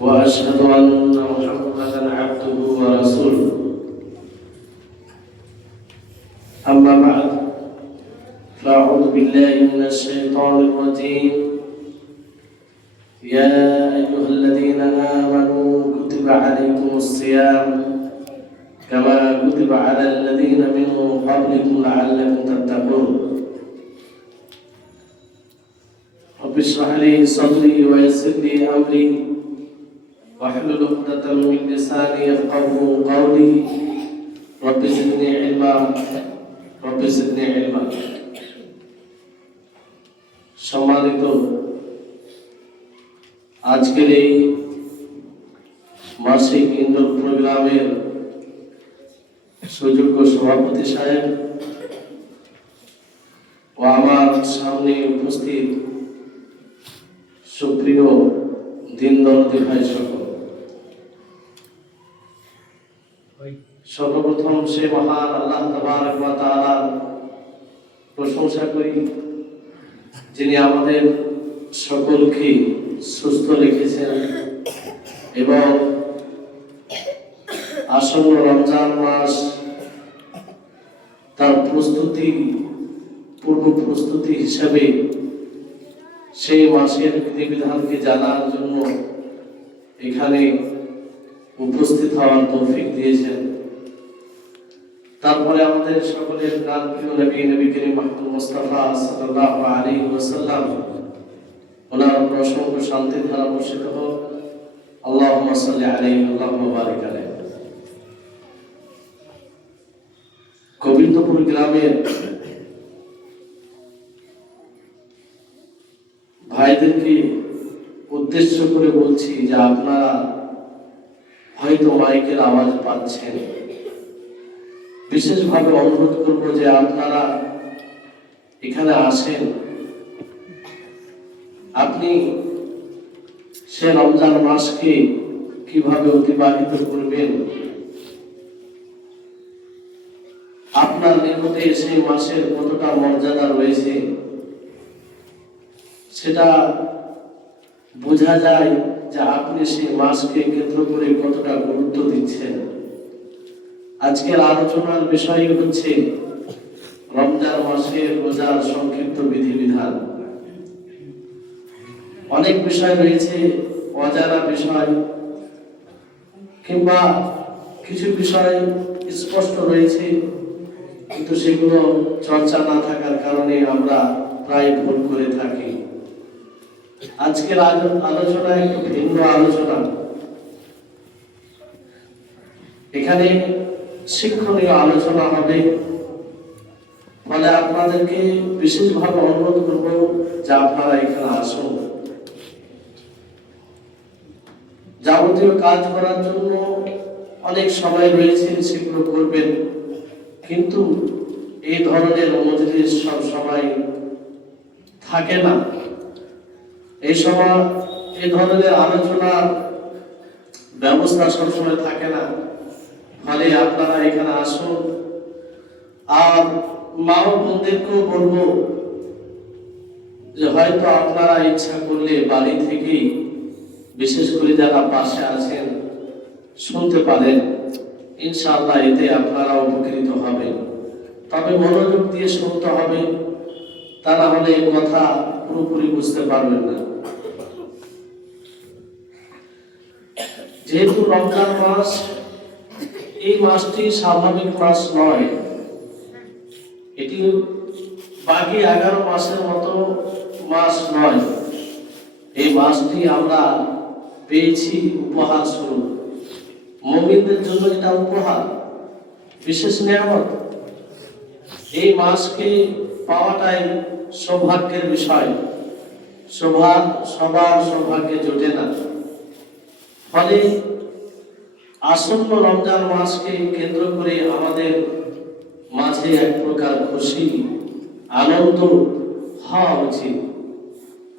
وأشهد أن محمدا عبده ورسوله أما بعد فأعوذ بالله من الشيطان الرجيم يا أيها الذين آمنوا كتب عليكم الصيام كما كتب على الذين من قبلكم لعلكم تتقون رب اشرح لي صدري ويسر لي أمري واحلل عقدة من لساني يفقهوا قولي رب زدني علما رب زدني علما সম্মানিত আজকের এই মাসিক ইনডোর প্রোগ্রামের সুযোগ্য সভাপতি সাহেব ও আমার সামনে উপস্থিত সুপ্রিয় দিন দরদি ভাই সকল, সর্বপ্রথম সে মহান আল্লাহ তাবারক ওয়া তাআলার প্রশংসা করি যিনি আমাদের সকলকে সুস্থ রেখেছেন এবং আসন্ন রমজান মাস তার পূর্ব প্রস্তুতি হিসাবে সেই মাসের বিধিবিধানকে জানার জন্য এখানে উপস্থিত হওয়ার তৌফিক দিয়েছেন। তারপরে আমাদের সকলের প্রাণপ্রিয় নবী করিম মুহাম্মদ মুস্তাফা সাল্লাল্লাহু আলাইহি ওয়াসাল্লাম ওনার অসংখ্য শান্তির ধারা বর্ষিত হোক। আল্লাহুম্মা সাল্লি আলাইহি আল্লাহুম্মা বারিক আলাইহি। গোবিন্দপুর গ্রামের ভাইদেরকে উদ্দেশ্য করে বলছি যে আপনারা হয়তো মাইকের আওয়াজ পাচ্ছেন, বিশেষভাবে অনুরোধ করব যে আপনারা এখানে আসেন। আপনি সে রমজান মাসকে কিভাবে অতিবাহিত করবেন, আপনার নিকটে সেই মাসের কতটা মর্যাদা রয়েছে সেটা বোঝা যায় যে আপনি সেই মাসকে কেন্দ্র করে কতটা গুরুত্ব দিচ্ছেন। আজকের আলোচনার বিষয় হচ্ছে রমজান মাসের রোজার সংক্ষিপ্ত বিধিবিধান। অনেক বিষয় রয়েছে, অজানা বিষয় কিংবা কিছু বিষয় স্পষ্ট রয়েছে, কিন্তু সেগুলো চর্চা না থাকার কারণে আমরা প্রায় ভুল করে থাকি। আজকের আলোচনা একটু ভিন্ন আলোচনা। এখানে শিক্ষণীয় আলোচনা হবে, ফলে আপনাদেরকে বিশেষভাবে অনুরোধ করব যে আপনারা এখানে আসুন। যাবতীয় কাজ করার জন্য অনেক সময় রয়েছে, সেগুলো করবেন, কিন্তু এই ধরনের মজলিস সব সময় থাকে না। এই সময় এই ধরনের আলোচনার ব্যবস্থা সবসময় থাকে না, ফলে আপনারা এখানে আসুন। আর মা ও বোনদেরকেও বলবো যে হয়তো আপনারা ইচ্ছা করলে বাড়ি থেকেই, বিশেষ করে যারা পাশে আছেন, শুনতে পারেন। ইনশাআল্লাহ এতে আপনারা উপকৃত হবেন, তবে মনোযোগ দিয়ে শুনতে হবে, তা না হলে এই কথা পুরোপুরি বুঝতে পারবেন না। যেহেতু রমজান মাস, এই মাসটি স্বাভাবিক মাস নয়, এটি বাকি 11 মাসের মতো মাস নয়। এই মাসটি আমরা পেয়েছি উপহার স্বরূপ। মুমিনদের জন্য এটা উপহার, বিশেষ নিয়ামত। এই মাসকে পাওয়াটাই সৌভাগ্যের বিষয়। সবার সৌভাগ্যে জোটে না। ফলে আসন্ন রমজান মাসকে কেন্দ্র করে আমাদের মাঝে এক প্রকার খুশি, আনন্দ হওয়া উচিত,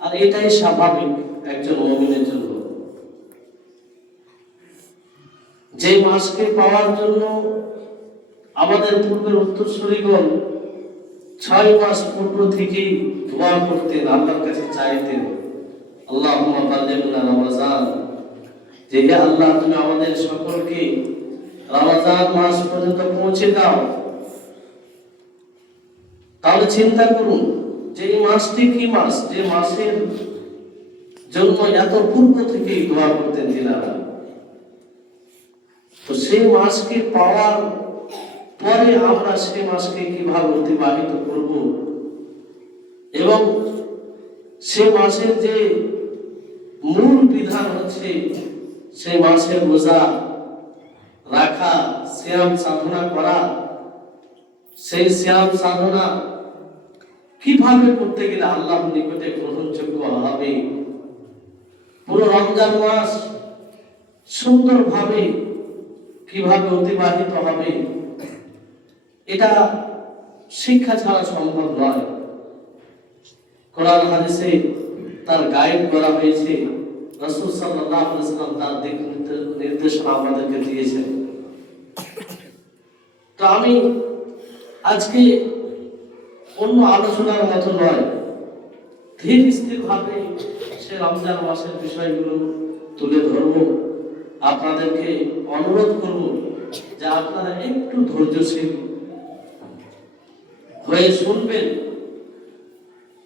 আর এটাই স্বাভাবিক একজন মুমিনের জন্য। যে মাসকে পাওয়ার জন্য আমাদের পূর্বের উত্তরসূরিগণ 6 মাস পূর্ব থেকেই দোয়া করতেন, আল্লাহর কাছে চাইতেন, আল্লাহুম্মা বাল্লিগনা রমাজান যে হে আল্লাহ, তুমি আমাদের সকলকে রমজান মাস পর্যন্ত পৌঁছে দাও। তাহলে চিন্তা করুন যে এই মাসটি কি মাস, যে মাসের জন্য এত পূর্ব থেকেই দোয়া করতেন তিনারা। তো সেই মাসকে পাওয়ার পরে আমরা সেই মাসকে কিভাবে অতিবাহিত করব, এবং সে মাসের যে মূল বিধান হচ্ছে সেই মাসের রোজা রাখা, সিয়াম সাধনা করা, সেই সিয়াম সাধনা কিভাবে করতে গেলে আল্লাহর নিকটে গ্রহণযোগ্য হবে, পুরো রমজান মাস সুন্দরভাবে কিভাবে অতিবাহিত হবে, এটা শিক্ষা ছাড়া সম্ভব নয়। কোরআন হাদিসে তার গাইড করা হয়েছে, রাসূল সাল্লাল্লাহু আলাইহি ওয়াসাল্লাম তার দিক নির্দেশনা আমাদেরকে দিয়েছেন। তো আমি আজকে অন্য আলোচনার মতো নয়, ধীর স্থির ভাবে সে রমজান মাসের বিষয়গুলো তুলে ধরব। আপনাদেরকে অনুরোধ করব যে আপনারা একটু ধৈর্যশীল হয়ে শুনবেন।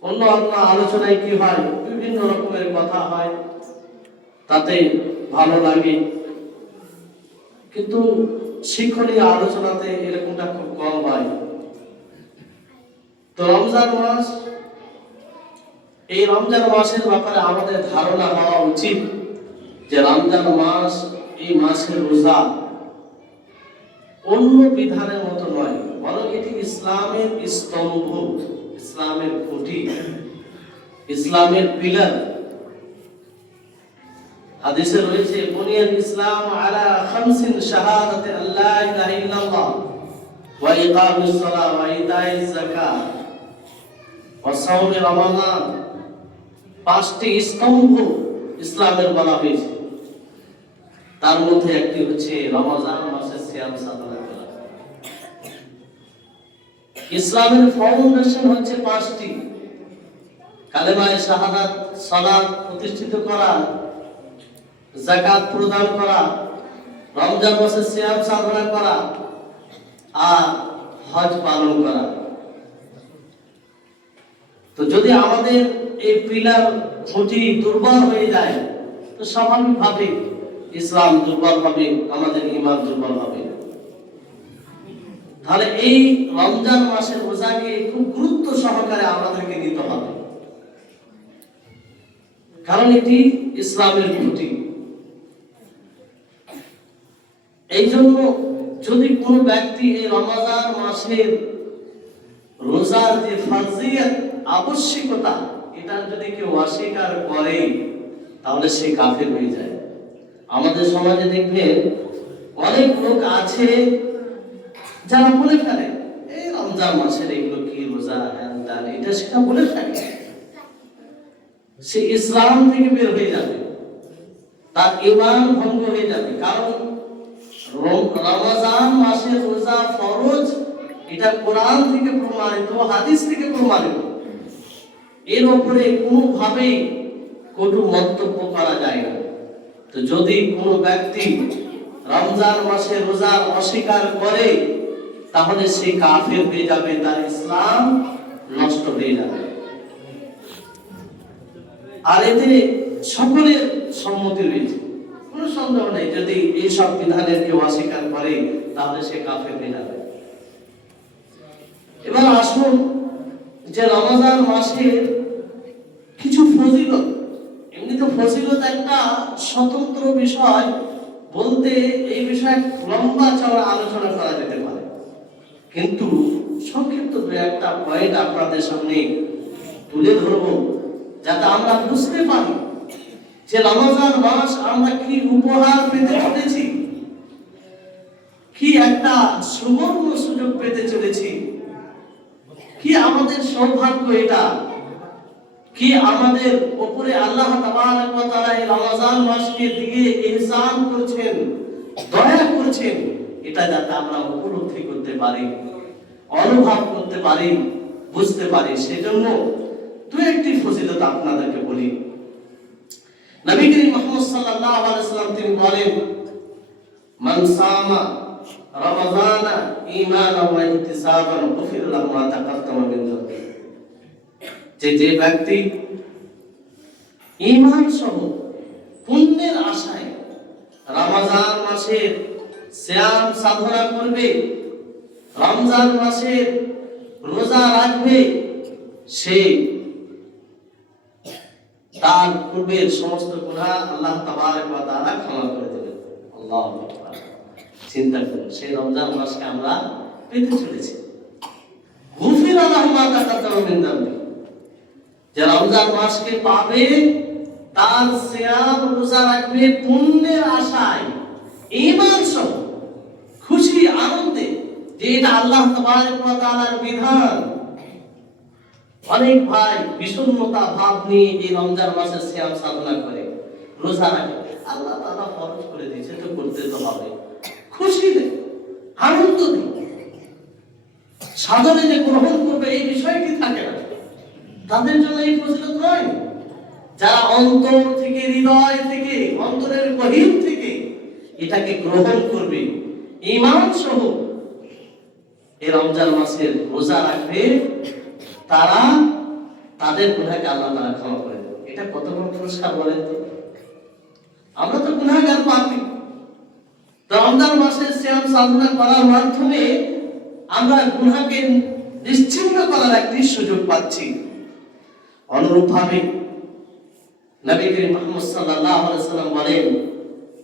অন্য অন্য আলোচনায় কি হয়, বিভিন্ন রকমের কথা হয়, তাতে ভালো লাগে, কিন্তু শিক্ষণীয় আলোচনাতে এরকমটা খুব কম হয়। তো রমজান মাস, এই রমজান মাসের ব্যাপারে আমাদের ধারণা হওয়া উচিত যে রমজান মাস, এই মাসের রোজা অন্য বিধানের মতো নয়, বরং এটি ইসলামের স্তম্ভ, ইসলামের খুঁটি, ইসলামের পিলার। হাদিসে রয়েছে বুনিয়াল ইসলাম আলা খামসিন শাহাদাতি আল্লা ইলাহা ইল্লাল্লাহ ওয়া ইকামিস সালাহ ওয়া ইতাইজ যাকাত ওয়া সাওমি রমাদান। পাঁচটি স্তম্ভ ইসলামের বলা হয়েছে, তার মধ্যে একটি হচ্ছে রমজান মাসের সিয়াম সাধনা করা। ইসলামের ফাউন্ডেশন হচ্ছে পাঁচটি: কালেমায়ে শাহাদাত, সালাত প্রতিষ্ঠিত করা, যাকাত প্রদান করা, রমজান মাসের সিয়াম সাধনা করা, আর হজ পালন করা। তো যদি আমাদের এই পিলার খুঁটি দুর্বল হয়ে যায়, তো স্বাভাবিকভাবে ইসলাম দুর্বল হবে, আমাদের ঈমান দুর্বল হবে। তাহলে এই রমজান মাসের রোজাকে খুব গুরুত্ব সহকারে আমাদেরকে নিতে হবে, কারণ এটি ইসলামের খুঁটি। এই জন্য যদি কোনো ব্যক্তি এই রমজান মাসের রোজার যে ফরজিয়ত, আবশ্যকতা, এটা যদি কেউ অস্বীকার করে তাহলে সে কাফের হয়ে যায়। আমাদের সমাজে দেখবেন অনেক লোক আছে যারা বলে ফেলে এই রমজান মাসের এগুলো কি রোজা, এটা সেটা বলে থাকে, সে ইসলাম থেকে বের হয়ে যাবে, তার ঈমান ভঙ্গ হয়ে যাবে। কারণ রমজান মাসের রোজা ফরজ, এটা কোরআন থেকে প্রমাণিত, হাদিস থেকে প্রমাণিত, এর উপরে কোনোভাবেই কটু মন্তব্য করা যায় না। তো যদি কোনো ব্যক্তি রমজান মাসে রোজা অস্বীকার করে তাহলে সে কাফের হয়ে যাবে, তার ইসলাম নষ্ট হয়ে যাবে। আর এতে সকলের সম্মতি রয়েছে, কোনো সন্দেহ নেই। যদি এই সব বিধানের কেউ অস্বীকার করে তাহলে সে কাফের হয়ে যাবে। এবার আসুন যে রমজান মাসের কিছু ফজিলত। এমনিতে ফজিলত একটা স্বতন্ত্র বিষয়, বলতে এই বিষয়ে লম্বা চওড়া আলোচনা করা যেতে পারে, কিন্তু সংক্ষিপ্ত দু একটা পয়েন্ট আপনাদের সামনে তুলে ধরব, যাতে আমরা বুঝতে পারি যে রমজান মাস আমরা কি উপহার পেতে চলেছি, কি একটা সুবর্ণ সুযোগ পেতে চলেছি, কি আমাদের সৌভাগ্য এটা, কি আমাদের উপরে আল্লাহ তাবারক ওয়া তাআলা এই রমজান মাসকে দিয়ে ইহসান করছেন, দয়া করছেন, এটা যাতে আমরা উপলব্ধি করতে পারি, অনুভব করতে পারি, বুঝতে পারি। সেজন্য দু একটি ফজিলত আপনাদেরকে বলি। নবী করিম মুহাম্মদ সাল্লাল্লাহু আলাইহি ওয়াসাল্লাম তিনি বলেন, মান সামা রমাযানা ঈমানান ওয়া ইহতিসাবান গুফিরা লাহু মা তাকাদ্দামা মিন যামবি। যে ব্যক্তি ঈমান সহ পুণ্যের আশায় রমজান মাসের সিয়াম সাধনা করবে, রমজান মাসের রোজা রাখবে, সে তার পূর্বের সমস্ত গুনাহ আল্লাহ তাবারক ওয়া তাআলা ক্ষমা করে দেবেন। আল্লাহু আকবার। চিন্তা করুন, সেই রমজান মাসকে আমরা পেতে চলেছি। গুফিরা লাহু মা তাকাদ্দামা মিন যামবি। যে রমজান মাসকে পাবে, তার সিয়াম রোজা রাখবে পুণ্যের আশায়, ঈমান সহ খুশি আনন্দে, যে এটা আল্লাহ তাবারক ওয়া তাআলার বিধান। অনেক ভাই বিষণ্ণতা ভাব নিয়ে এই রমজান মাসে সিয়াম সাধনা করে, রোজা রাখে। আল্লাহ তাআলা ফরজ করে দিয়েছে তো করতে তো হবে, খুশি নেই, আনন্দ নেই, সাদরে যে গ্রহণ করবে এই বিষয়টি থাকে না। তাদের জন্য এই ফজিলত নয়। যারা অন্তর থেকে, হৃদয় থেকে, অন্তরের গহীন থেকে এটাকে গ্রহণ করবে, ঈমান সহ এই রমজান মাসের রোজা রাখবে, তারা তাদের গুনাহকে আল্লাহ তাআলা ক্ষমা করে দেবে। এটা কত বড় পুরস্কার বলেন তো? আমরা তো গুনাহগার পাপী। তো রমজান মাসের সিয়াম সাধনা করার মাধ্যমে আমরা গুনাহকে নিশ্চিহ্ন করার একটি সুযোগ পাচ্ছি। অনুরূপভাবে নবী করিম মুহাম্মদ সাল্লাল্লাহু আলাইহি ওয়াসাল্লাম বলেন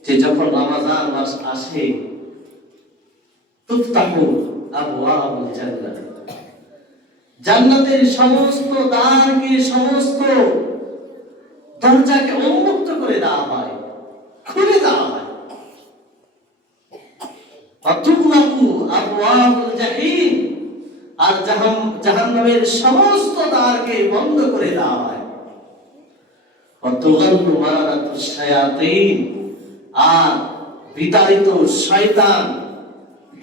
যে যখন রমজান মাস আসে, তুফতাহু আবওয়াবুল জান্নাত, জান্নাতের সমস্ত দ্বারকে, সমস্ত দরজাকে উন্মুক্ত করে দেওয়া হয়, খুলে দেওয়া হয়। অতুগলাকু আবওয়াবুল জাহিম, আর জাহান্নামের সমস্ত দ্বারকে বন্ধ করে দেওয়া হয়। অতুগাল্লু মারাদাতুশ শায়াতিন, আর বিতাড়িত শয়তান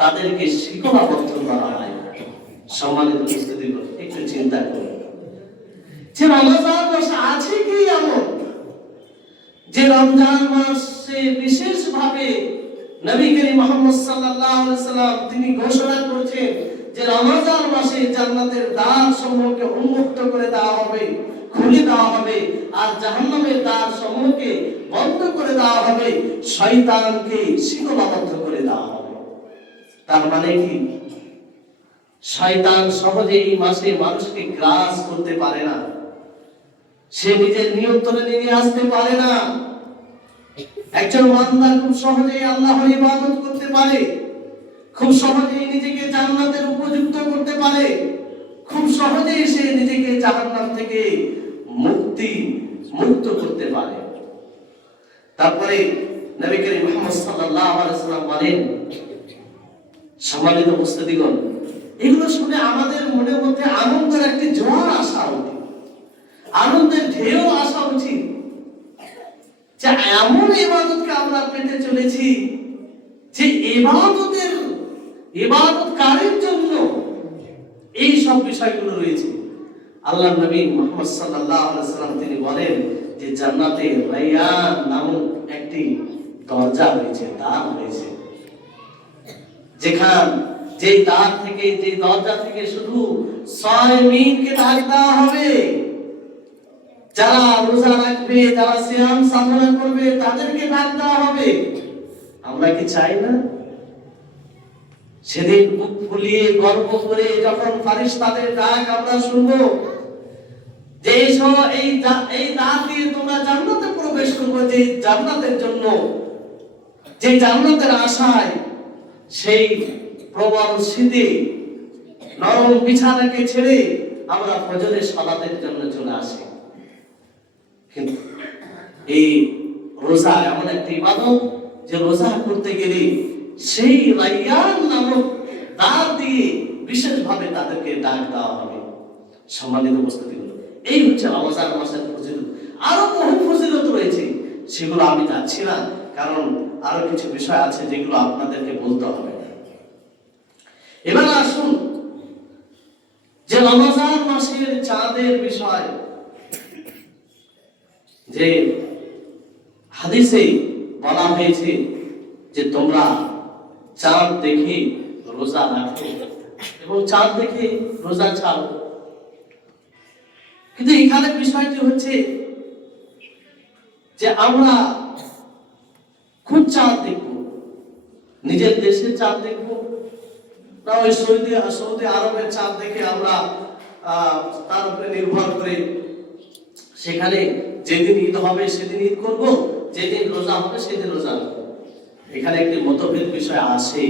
তাদেরকে শিকলাবদ্ধ করা হয়। সম্মানিত উপস্থিতি, একটু চিন্তা করুন যে রমজান মাসে আছে কি এমন যে রমজান মাসে বিশেষভাবে নবী করিম মুহাম্মদ সাল্লাল্লাহু আলাইহি ওয়াসাল্লাম তিনি ঘোষণা করেছেন যে রমজান মাসে জান্নাতের দ্বার সমূহকে উন্মুক্ত করে দেওয়া হবে, খুলে দেওয়া হবে, আর জাহান্নামের দ্বার সমূহকে বন্ধ করে দেওয়া হবে, শয়তানকে শিকলাবদ্ধ করে দেওয়া হবে। তার মানে কি? শয়তান সহজে এই মাসে মানুষকে গ্রাস করতে পারে না, সে নিজের নিয়ন্ত্রণে নিয়ে আসতে পারে না। একজন বান্দা খুব সহজেই আল্লাহর ইবাদত করতে পারে, খুব সহজেই নিজেকে জান্নাতের উপযুক্ত করতে পারে, খুব সহজেই সে নিজেকে জাহান্নাম থেকে মুক্ত করতে পারে। তারপরে নবী করিম মুহাম্মদ সাল্লাল্লাহু আলাইহি ওয়াসাল্লাম বলেন, সম্মানিত উপস্থিতিগণ, এগুলো শুনে আমাদের মনের মধ্যে আনন্দের একটি জোয়ার আসা উচিত, আনন্দের ঢেউ আসা উচিত যে এমন ইবাদতকে আমরা পেতে চলেছি যে ইবাদতকারীর জন্য এই সব বিষয়গুলো রয়েছে। আল্লাহর নবী মুহাম্মদ সাল্লাল্লাহু আলাইহি ওয়াসাল্লাম তিনি বলেন যে জান্নাতে রায়্যান নামক একটি দরজা রয়েছে, দ্বার রয়েছে, যে দ্বার থেকে, যে দরজা থেকে শুধু সায়মীনকে ডাক দেওয়া হবে। যারা রোজা রাখবে, যারা সিয়াম সাধনা করবে, তাদেরকে ডাক দেওয়া হবে। আমরা কি চাই না সেদিন বুক ফুলিয়ে গর্ব করে যখন ফারিস্তাদের ডাক আমরা শুনবো যে এই দ্বার দিয়ে তোমরা জান্নাতে প্রবেশ করবে, যে জান্নাতের জন্য, যে জান্নাতের আশায় সেই প্রবল শীতে নরম বিছানাকে ছেড়ে আমরা ফজরের সালাতের জন্য চলে আসি। কিন্তু এই রোজা এমন একটি ইবাদত যে রোজা করতে গেলে সেই রায়্যান নামক দ্বার দিয়ে বিশেষভাবে তাদেরকে ডাক দেওয়া হবে। সম্মানিত উপস্থিতিগুলো, এই হচ্ছে রমজান মাসের ফজিলত। আরো বহু ফজিলত রয়েছে, সেগুলো আমি যাচ্ছি না, কারণ আরো কিছু বিষয় আছে যেগুলো আপনাদেরকে বলতে হবে। এবার আসুন যে রমজান মাসের চাঁদের বিষয়, যে হাদিসে বলা হয়েছে যে তোমরা চাঁদ দেখে রোজা রাখো এবং চাঁদ দেখে রোজা ছাড়ো। কিন্তু এখানে বিষয়টি হচ্ছে যে আমরা খুব চাঁদ দেখব, নিজের দেশের চাঁদ দেখব না ওই সৌদি আরবের চাঁদ দেখে আমরা তার উপরে নির্ভর করে সেখানে যেদিন ঈদ হবে সেদিন ঈদ করব, যেদিন রোজা হবে সেদিন রোজা রাখবো। এখানে একটি মতভেদ বিষয় আসে।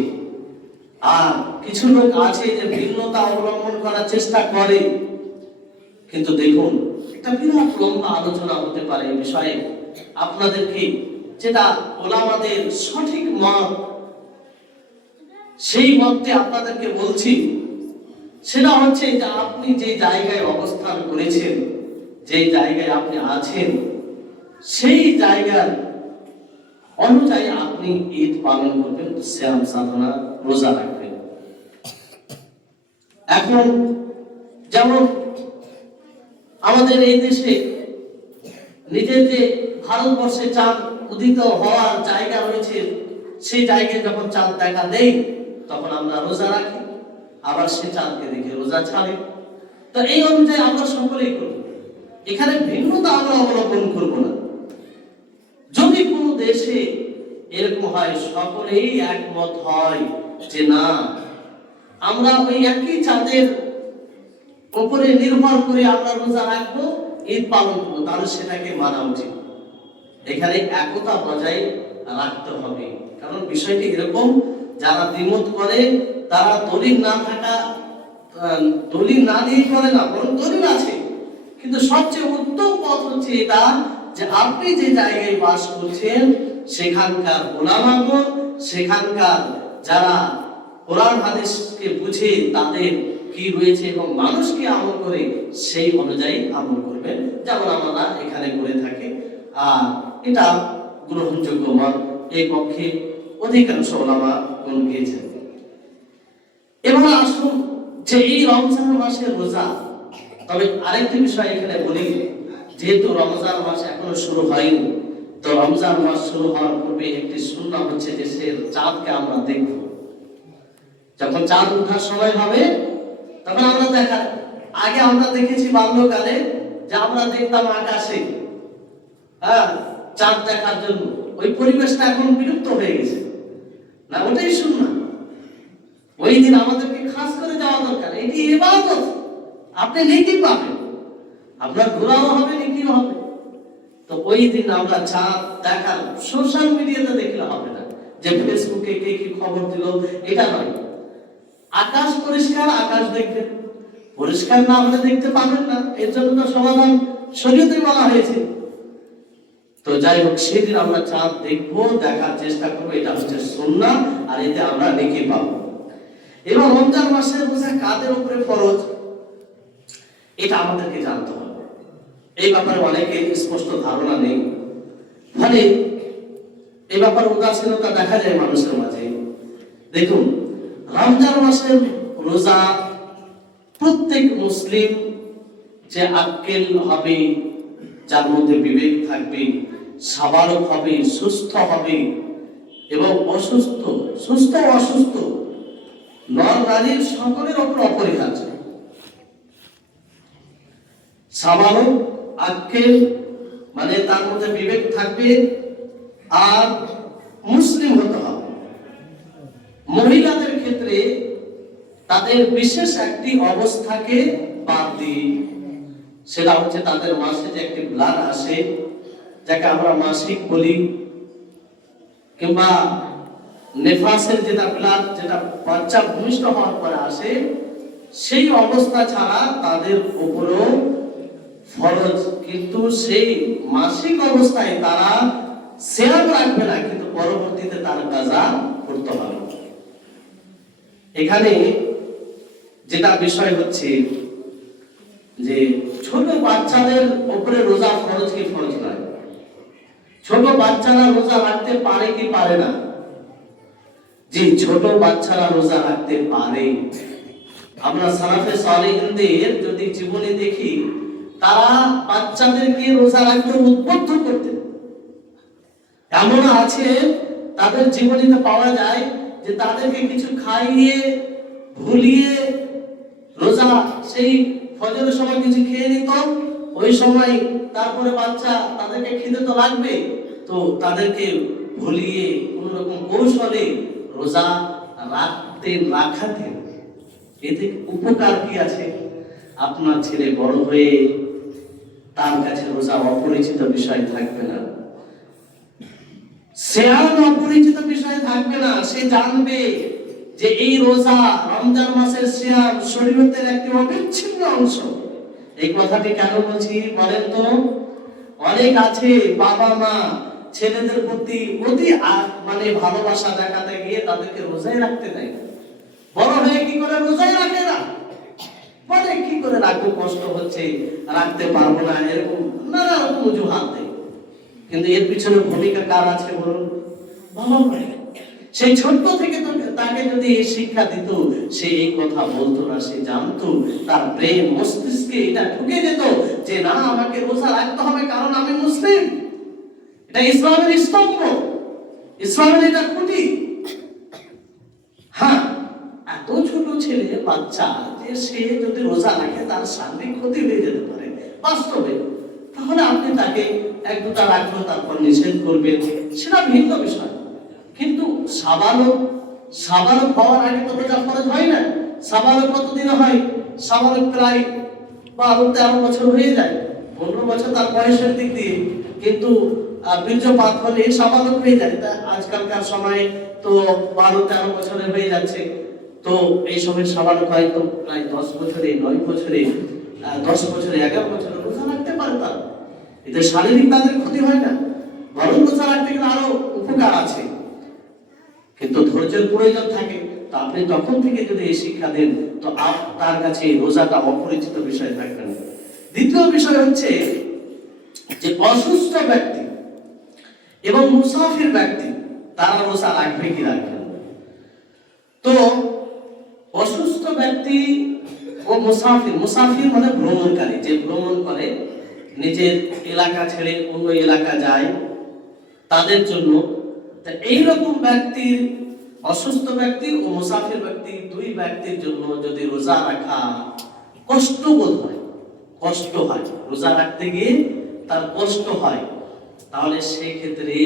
আর কিছু লোক আছে যে ভিন্নতা অবলম্বন করার চেষ্টা করে, কিন্তু দেখুন একটা বিরাট লম্বা আলোচনা হতে পারে এই বিষয়ে। আপনাদেরকে যেটা ওলামাদের সঠিক মত, সেই মতে আপনাদেরকে বলছি, সেটা হচ্ছে যে আপনি যে জায়গায় অবস্থান করেছেন, যে জায়গায় আপনি আছেন, সেই জায়গার অনুযায়ী আপনি ঈদ পালন করবেন, সিয়াম সাধনা রোজা রাখবেন। এখন যেমন আমাদের এই দেশে নিজের যে ভারতবর্ষে চাঁদ উদিত হওয়ার জায়গা রয়েছে, সেই জায়গায় যখন চাঁদ দেখা দেয় তখন আমরা রোজা রাখি, আবার সে চাঁদকে দেখে রোজা ছাড়ি। তো এই অনুযায়ী আমরা সকলেই করব, এখানে ভিন্নতা আমরা অবলম্বন করব না। যদি কোনো দেশে এরকম হয় সকলেই একমত হয় যে না আমরা ওই একই চাঁদের উপরে নির্ভর করে আমরা রোজা রাখবো, ঈদ পালন করবো, তাহলে সেটাকে মানা উচিত। এখানে একতা বজায় রাখতে হবে। কারণ বিষয়টি এরকম, যারা দ্বিমত করে তারা দলিল না দিয়ে করে না, বরং দলিল আছে। কিন্তু সবচেয়ে উত্তম পথ হচ্ছে এটা যে আপনি যে জায়গায় বাস করছেন সেখানকার উলামাগণ, সেখানকার যারা কোরআন হাদিসকে বুঝে তাদের কি রয়েছে এবং মানুষকে আমল করে সেই অনুযায়ী আমল করবেন, যেমন আমরা এখানে করে থাকি। আর এটা গ্রহণযোগ্য মত, এই পক্ষে অধিকাংশ উলামাগণ গিয়েছেন। এবার আসুন যে এই রমজান মাসের রোজা, তবে আরেকটি বিষয় এখানে বলি, যেহেতু রমজান মাস এখনো শুরু হয়নি, তো রমজান মাস শুরু হওয়ার পূর্বে একটি সুন্নাহ হচ্ছে যে সে চাঁদকে আমরা দেখব। যখন চাঁদ ওঠার সময় হবে তখন আমরা আগে আমরা দেখেছি বাল্যকালে যে আমরা দেখতাম আকাশে চাঁদ দেখার জন্য, ওই পরিবেশটা এখন বিলুপ্ত হয়ে গেছে না, ওটাই সুন্নাহ। ওই দিন আমাদেরকে খাস করে যাওয়া দরকার, এটি ইবাদত, আপনি নেকি পাবেন, আপনার ঘোরাও হবে, নেকিও হবে। তো ওই দিন আমরা চাঁদ দেখার সোশ্যাল মিডিয়াতে দেখলে হবে না, যে ফেসবুকে কে কি খবর দিল, এটা নয়। আকাশ পরিষ্কার, আকাশ দেখবেন, পরিষ্কার না হলে দেখতে পাবেন না, এর জন্য তো সমাধান শরীয়তে বলা হয়েছে। তো যাই হোক, সেদিন আমরা চাঁদ দেখবো, দেখার চেষ্টা করবো, এটা হচ্ছে সুন্নাহ, আর এতে আমরা নেকি পাবো। এবং রমজান মাসের রোজা কাদের উপরে ফরজ, এটা আমাদেরকে জানতে হবে। এই ব্যাপারে অনেকে স্পষ্ট ধারণা নেই, ফলে এই ব্যাপারে উদাসীনতা দেখা যায় মানুষের মাঝে। দেখুন, রমজান মাসের রোজা প্রত্যেক মুসলিম যে আক্কেল হবে, যার মধ্যে বিবেক থাকবে, সাবালক হবে, সুস্থ হবে এবং সুস্থ অসুস্থ নর নারীর সকলের উপর অপরিহার্য। সাবালক আক্কেল মানে তার মধ্যে বিবেক থাকবে আর মুসলিম হতে হবে। মহিলাদের ক্ষেত্রে তাদের বিশেষ একটি অবস্থাকে বাদ দিয়ে, সেটা হচ্ছে তাদের মাসে যে একটি ব্লাড আসে, যাকে আমরা মাসিক বলি, কিংবা নেফাসের যেটা ব্লাড, যেটা বাচ্চা ভূমিষ্ঠ হওয়ার পরে আসে, সেই অবস্থা ছাড়া তাদের উপরও ফরজ। কিন্তু সেই মাসিক অবস্থায় তারা সিয়াম রাখবে না, কিন্তু পরবর্তীতে তার কাজা করতে হবে। এখানে যেটা বিষয় হচ্ছে যে ছোট বাচ্চাদের উপরে রোজা ফরজ কি ফরজ নয়, ছোট বাচ্চারা রোজা রাখতে পারে কি পারে না? যে ছোট বাচ্চারা রোজা রাখতে পারে। আমরা সালাফে সালেহিনদের যদি জীবনে দেখি, তারা বাচ্চাদেরকে রোজা রাখতে উদ্বুদ্ধ করতেন। এমন আছে তাদের জীবনীতে পাওয়া যায় যে তাদেরকে কিছু খাইয়ে ভুলিয়ে রোজা, সেই ফজরের সময় কিছু খেয়ে নিত, ওই সময় তারপরে বাচ্চা তাদেরকে খিদে তো লাগবে, তো তাদেরকে ভুলিয়ে কোন রকম কৌশলে রোজা রাখাতেন। এতে উপকার কি আছে? আপনার ছেলে বড় হয়ে তার কাছে রোজা অপরিচিত বিষয় থাকবে না, সিয়াম অপরিচিত বিষয় থাকবে না। সে জানবে যে এই রোজা, রমজান মাসের সিয়াম শরীয়তের একটি অবিচ্ছিন্ন অংশ। এই কথাটি কেন বলছি বলেন তো? অনেক আছে বাবা মা ছেলেদের প্রতি অতি মানে ভালোবাসা দেখাতে গিয়ে তাদেরকে রোজায় রাখতে দেয়, বড় হয়ে কি করে রোজায় রাখে না, বলে কি করে রাখবো, কষ্ট হচ্ছে, রাখতে পারবো না, এরকম নানা রকম অজুহাত দেয়। কিন্তু এর পিছনে ভূমিকা কার আছে বলুন? বাবা মায়ের। সেই ছোট্ট থেকে তাকে যদি এই শিক্ষা দিত, সে এই কথা বলতো না, সে জানতো, তার ব্রেন মস্তিষ্কে এটা ঢুকে যেত যে না, আমাকে রোজা রাখতে হবে কারণ আমি মুসলিম, এটা ইসলামের স্তম্ভ, ইসলামের এটা খুঁটি। হ্যাঁ, এত ছোট ছেলে বাচ্চা যে সে যদি রোজা রাখে তার শারীরিক ক্ষতি হয়ে যেতে পারে বাস্তবে, তাহলে আপনি তাকে এক দুটা রাখলো তারপর নিষেধ করবেন, সেটা ভিন্ন বিষয়। কিন্তু সাবালক হওয়ার আগে তো রোজা ফরজ হয় না। সাবালক কতদিন হয়? সাবালক প্রায় 12-13 বছর হয়ে যায়, 15 বছর তার বয়সের দিক দিয়ে, কিন্তু বীর্যপাত হলে সাবালক হয়ে যায়। তা আজকালকার সময় তো 12-13 বছরের হয়ে যাচ্ছে, তো এই সময় সাবালক হয় তো প্রায় 10 বছরে, 9 বছরে, 10 বছরে, 11 বছরে রোজা রাখতে পারে। তার এতে শারীরিক তাদের ক্ষতি হয় না, বরং রোজা রাখতে গেলে আরো উপকার আছে, কিন্তু ধৈর্যের প্রয়োজন থাকে। তো আপনি তখন থেকে যদি এই শিক্ষা দেন, তো তার কাছে এই রোজাটা অপরিচিত বিষয় থাকবে না। দ্বিতীয় বিষয় হচ্ছে যে অসুস্থ ব্যক্তি এবং মুসাফির ব্যক্তি তারা রোজা রাখবে কি রাখবে না। তো অসুস্থ ব্যক্তি ও মুসাফির, মুসাফির মানে ভ্রমণকারী, যে ভ্রমণ করে, নিজের এলাকা ছেড়ে অন্য এলাকা যায়, তাদের জন্য এইরকম ব্যক্তির, অসুস্থ ব্যক্তি ও মুসাফির ব্যক্তি, দুই ব্যক্তির জন্য যদি রোজা রাখা কষ্টবোধ হয়, কষ্ট হয়, রোজা রাখতে গিয়ে তার কষ্ট হয়, তাহলে সেই ক্ষেত্রে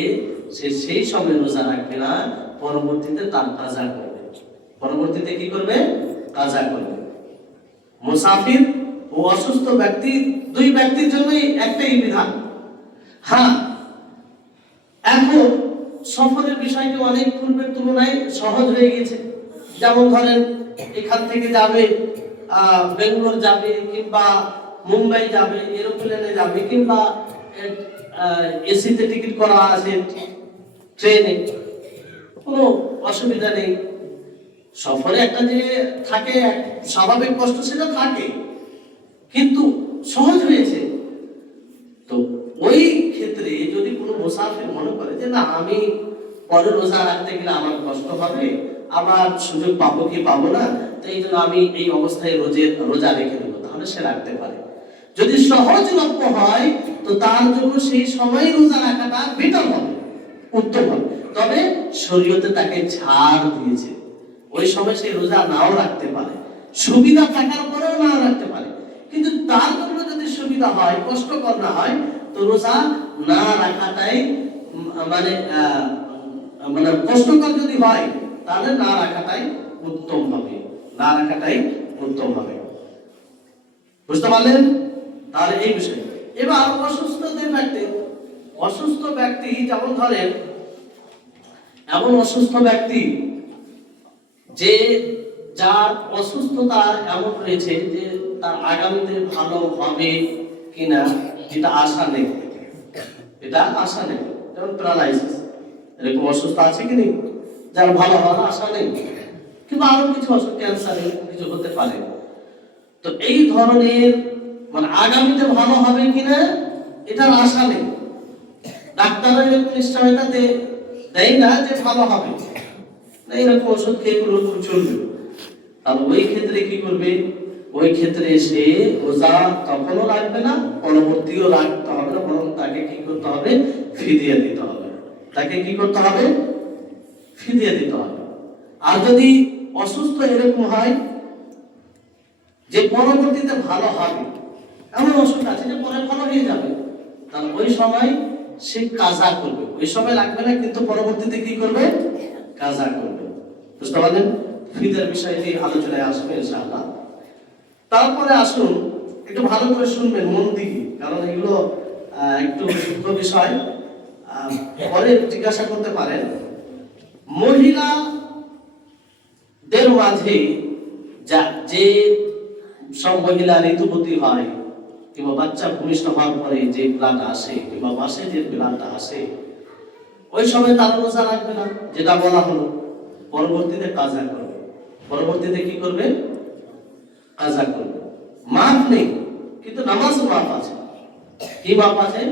সে সেই সময় রোজা রাখবে না, পরবর্তীতে তার কাজা করবে। পরবর্তীতে কি করবে? কাজা করবে। মুসাফির ও অসুস্থ ব্যক্তি, দুই ব্যক্তির জন্যই একটাই বিধান। হ্যাঁ, এখন সফরের বিষয়টি অনেক পূর্বের তুলনায় সহজ হয়ে গেছে। যেমন ধরেন এখান থেকে যাবে, বেঙ্গালোর যাবে কিংবা মুম্বাই যাবে, এরোপ্লেনে যাবে, কিংবা এসিতে টিকিট করা আছে ট্রেনে, কোনো অসুবিধা নেই। সফরে একটা যে থাকে স্বাভাবিক কষ্ট, সেটা থাকে, কিন্তু সহজ হয়েছে। তো ওই ক্ষেত্রে যদি কোনো মুসাফির মনে করে যে না, আমি পরে রোজা রাখতে গেলে আমার কষ্ট হবে, আমার সুযোগ পাবো কি পাবো না, তো এই জন্য আমি এই অবস্থায় রোজা রেখে দেবো, তাহলে সে রাখতে পারে। যদি সহজলভ্য হয় তো তার জন্য সেই সময় রোজা রাখাটা বেটার হবে, উত্তম হবে। তবে শরীয়তে তাকে ছাড় দিয়েছে, ওই সময় সে রোজা নাও রাখতে পারে, সুবিধা থাকার পরেও নাও রাখতে পারে। কিন্তু তার জন্য যদি সুবিধা হয়, কষ্টকর না হয়, তো রোজা না রাখাটাই মানে কষ্টকর যদি হয়, তাহলে না রাখাটাই উত্তম হবে, না রাখাটাই উত্তম হবে। বুঝতে পারলেন? তাহলে এই বিষয়। এবার অসুস্থ ব্যক্তি যেমন ধরেন, এমন অসুস্থ ব্যক্তি যে যার অসুস্থতা এমন রয়েছে যে তার আগামীতে ভালো হবে কিনা এটা আশা নেই, এটা আশা নেই। যেমন প্যারালাইসিস, এরকম অসুস্থ আছে কি নেই, যার ভালো হওয়ার আশা নেই, কিংবা আরো কিছু অসুখ, ক্যান্সার, কিছু হতে পারে। তো এই ধরনের মানে আগামীতে ভালো হবে কিনা এটার আশা নেই, ডাক্তাররা এরকম নিশ্চয়তা দেয় না যে ভালো হবে না, এরকম ওষুধ খেয়ে কোনো চলবে। তাহলে ওই ক্ষেত্রে কি করবে? ওই ক্ষেত্রে সে রোজা তখনও রাখবে না, পরবর্তীও রাখতে হবে না, বরং তাকে কি করতে হবে? ফিদিয়া দিতে হবে। তাকে কি করতে হবে? ফিদিয়া দিতে হবে। আর যদি অসুস্থ এরকম হয় যে পরবর্তীতে ভালো হবে, এমন অসুখ আছে যে পরে ভালো হয়ে যাবে, তাহলে ওই সময় সে কাজা করবে। ওই সময় লাগবে না, কিন্তু পরবর্তীতে কি করবে? কাজা করবে। বুঝতে পারলেন? ফিদিয়ার বিষয়টি আলোচনায় আসবে ইনশাআল্লাহ। তারপরে আসুন, একটু ভালো করে শুনবেন মন দিয়ে, কারণ এগুলো একটু সূক্ষ্ম বিষয়। পরে জিজ্ঞাসা করতে পারেন। মহিলাদের মাঝে যে সব মহিলা ঋতুবতী হয় কিংবা বাচ্চা ভূমিষ্ঠ হওয়ার পরে যে ব্লাড আসে কিংবা মাসে যে ব্লাডটা আসে, ওই সময় তারা রোজা রাখবে না, যেটা বলা হলো। পরবর্তীতে কাজা করবে। পরবর্তীতে কি করবে? কাজা করবে। মাফ নেই, কিন্তু নামাজ মাফ আছে। কি মাফ আছে?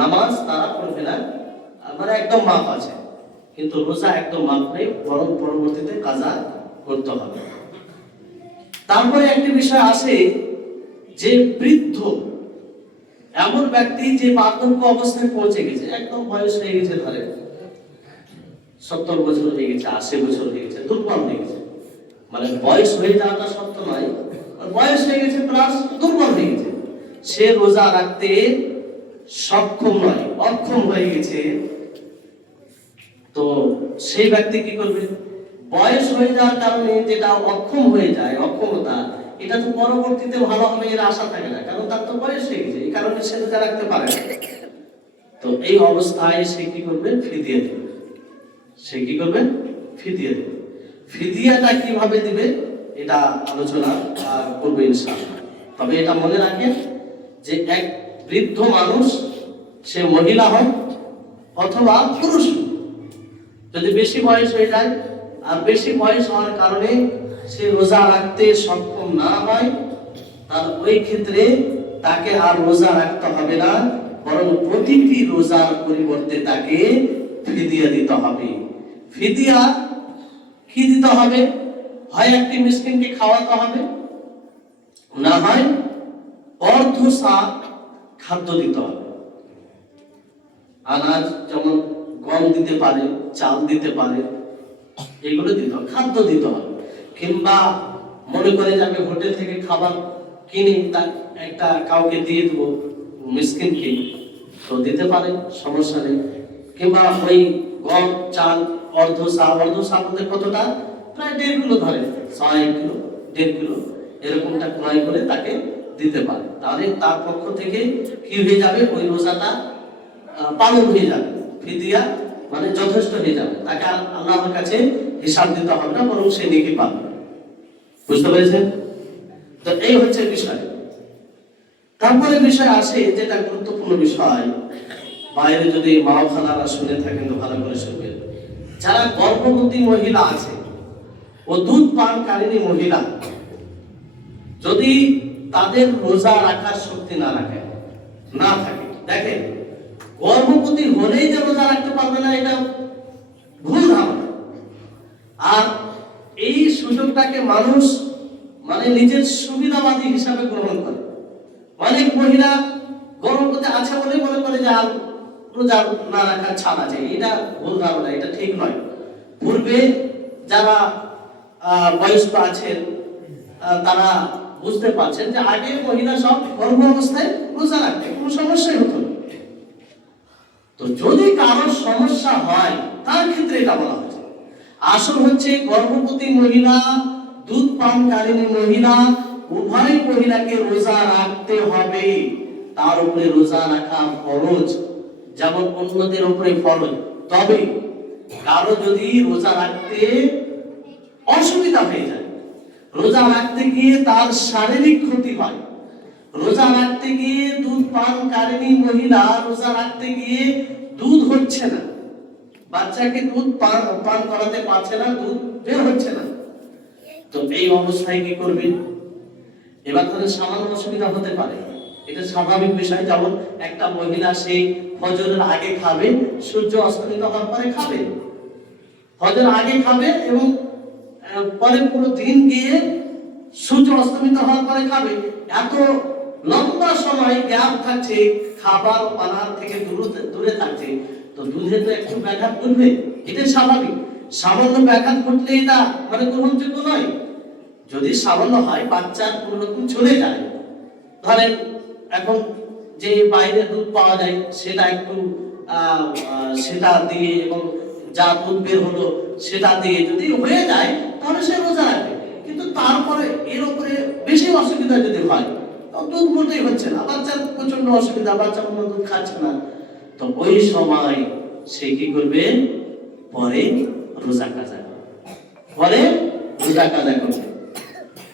নামাজ তারা পড়বে না, মানে একদম মাফ আছে, কিন্তু রোজা একদম মাফ নেই, বরং পরবর্তীতে কাজা করতে হবে। তারপরে একটি বিষয় আছে যে বৃদ্ধ এমন ব্যক্তি যে বার্ধক্য অবস্থায় পৌঁছে গেছে, একদম বয়স হয়ে গেছে, ধরে 70 বছর হয়ে গেছে, 80 বছর হয়ে গেছে, দুর্বল হয়ে গেছে। মানে বয়স হয়ে যাওয়াটা সত্য নয়, বয়স হয়ে গেছে প্লাস দুর্বল হয়ে গেছে, সে রোজা রাখতে সক্ষম নয়, অক্ষম হয়ে গেছে। তো সেই ব্যক্তি কি করবে? বয়স হয়ে যাওয়ার কারণে যেটা অক্ষম হয়ে যায়, অক্ষমতা, এটা তো পরবর্তীতে ভালো হবে এর আশা থাকে না, কারণ তার তো বয়স হয়ে গেছে, এই কারণে সে রোজা রাখতে পারে না। তো এই অবস্থায় সে কি করবে? ফিদিয়া দেবে। সে কি করবে? ফিদিয়া দেবে। ফিদিয়াটা কিভাবে দিবে এটা আলোচনা করবে ইনশাআল্লাহ। তবে এটা মনে রাখেন যে এক বৃদ্ধ মানুষ, সে মহিলা হয় অথবা পুরুষ, যদি বেশি বয়স হয়ে যায় আর বেশি বয়স হওয়ার কারণে সে রোজা রাখতে সক্ষম না হয়, তার ওই ক্ষেত্রে তাকে আর রোজা রাখতে হবে না, বরং প্রতিটি রোজার পরিবর্তে তাকে ফিদিয়া দিতে হবে। ফিদিয়া কি দিতে হবে? হয় একটি মিসকিনকে খাওয়াতে হবে, না হয় অর্ধ সা খাদ্য দিতে হবে। আনাজ যেমন গম দিতে পারে, চাল দিতে পারে, এগুলো দিতে হবে, খাদ্য দিতে হবে। কিংবা মনে করে যাবে হোটেল থেকে খাবার কিনে তা একটা কাউকে দিয়ে দেবো, মিসকিনকে, তো দিতে পারে, সমস্যা নেই। কিংবা ওই গম চাল অর্ধ সা বলতে কতটা? প্রায় 1.5 কিলো, ধরে 1.5 কিলো 1.5 কিলো এরকমটা ক্রয় করে তাকে দিতে পারে। তাহলে তার পক্ষ থেকে কি হয়ে যাবে? ওই রোজাটা পালন হয়ে যাবে, ফিদিয়া মানে যথেষ্ট হয়ে যাবে, তাকে আল্লাহর কাছে হিসাব দিতে হবে না, বরং সে নেকি পাবে। বুঝতে পেরেছেন? তো এই হচ্ছে বিষয়। তারপরে বিষয় আসে যেটা গুরুত্বপূর্ণ বিষয়, বাইরে যদি মাও খালারা শুনে থাকেন তো ভালো করে শুনবেন। যারা গর্ভবতী মহিলা আছে ও দুধ পানকারিণী মহিলা, যদি তাদের রোজা রাখার শক্তি না থাকে, দেখেন গর্ভবতী হলেই যে রোজা রাখতে পারবে না, এটা ভুল ধারণা। আর এই সুযোগটাকে মানুষ মানে নিজের সুবিধাবাদী হিসাবে গ্রহণ করে। অনেক মহিলা গর্ভবতী আছে বলে মনে করে যে আর রোজা না রাখার ছাড় আছে, এটা ভুল ধারণা, এটা ঠিক নয়। পূর্বে যারা বয়স্ক আছেন তারা বুঝতে পারছেন যে আগে মহিলা সব গর্ভ অবস্থায় রোজা রাখতে কোনো সমস্যাই হতো না। তো যদি কারো সমস্যা হয় তার ক্ষেত্রে এটা বলা হচ্ছে। আসল হচ্ছে গর্ভবতী মহিলা, দুধ পানকারিণী মহিলা, উভয় মহিলাকে রোজা রাখতে হবে। তার উপরে রোজা রাখা ফরজ, যেমন অন্যদের উপরে ফরজ। তবে কারো যদি রোজা রাখতে অসুবিধা হয়ে যায়, রোজা রাখতে গিয়ে তার শারীরিক ক্ষতি হয়, রোজা রাখতে গিয়ে দুধ পানকারিণী মহিলা রোজা রাখতে গিয়ে দুধ হচ্ছে না, বাচ্চাকে দুধ পান করাতে পারছে না, দুধ বের হচ্ছে না, তো এই অবস্থায় কি করবে? এবার তাদের সামান্য অসুবিধা হতে পারে, এটা স্বাভাবিক বিষয়। যেমন একটা মহিলা সেই ফজরের আগে খাবে, সূর্য অস্তমিত হওয়ার পরে খাবে, ফজর আগে খাবে এবং পরে পুরো দিন গিয়ে সূর্য অস্তমিত হওয়ার পরে খাবে। এত লম্বা সময় গ্যাপ থাকছে, খাবার পানার থেকে দূরে থাকছে, তো তো দুধে তো একটু ব্যাঘাত ঘটবে, এটা স্বাভাবিক। সামান্য ব্যাঘাত ঘটলে এটা মানে গ্রহণযোগ্য নয়। যদি সামান্য হয়, বাচ্চার কোন রকম চলে যায়, ধরেন এখন যে বাইরে দুধ পাওয়া যায় সেটা একটু সেটা দিয়ে এবং যা দুধ বের হলো সেটা দিয়ে যদি হয়ে যায় তাহলে সে রোজা রাখবে। কিন্তু তারপরে এর উপরে বেশি অসুবিধা যদি হয়, দুধ মোটেই হচ্ছে না, বাচ্চার প্রচন্ড অসুবিধা, বাচ্চা কোনো দুধ খাচ্ছে না, তো ওই সময় সে কি করবে? পরে রোজা কাজা করবে, পরে রোজা কাজা করবে,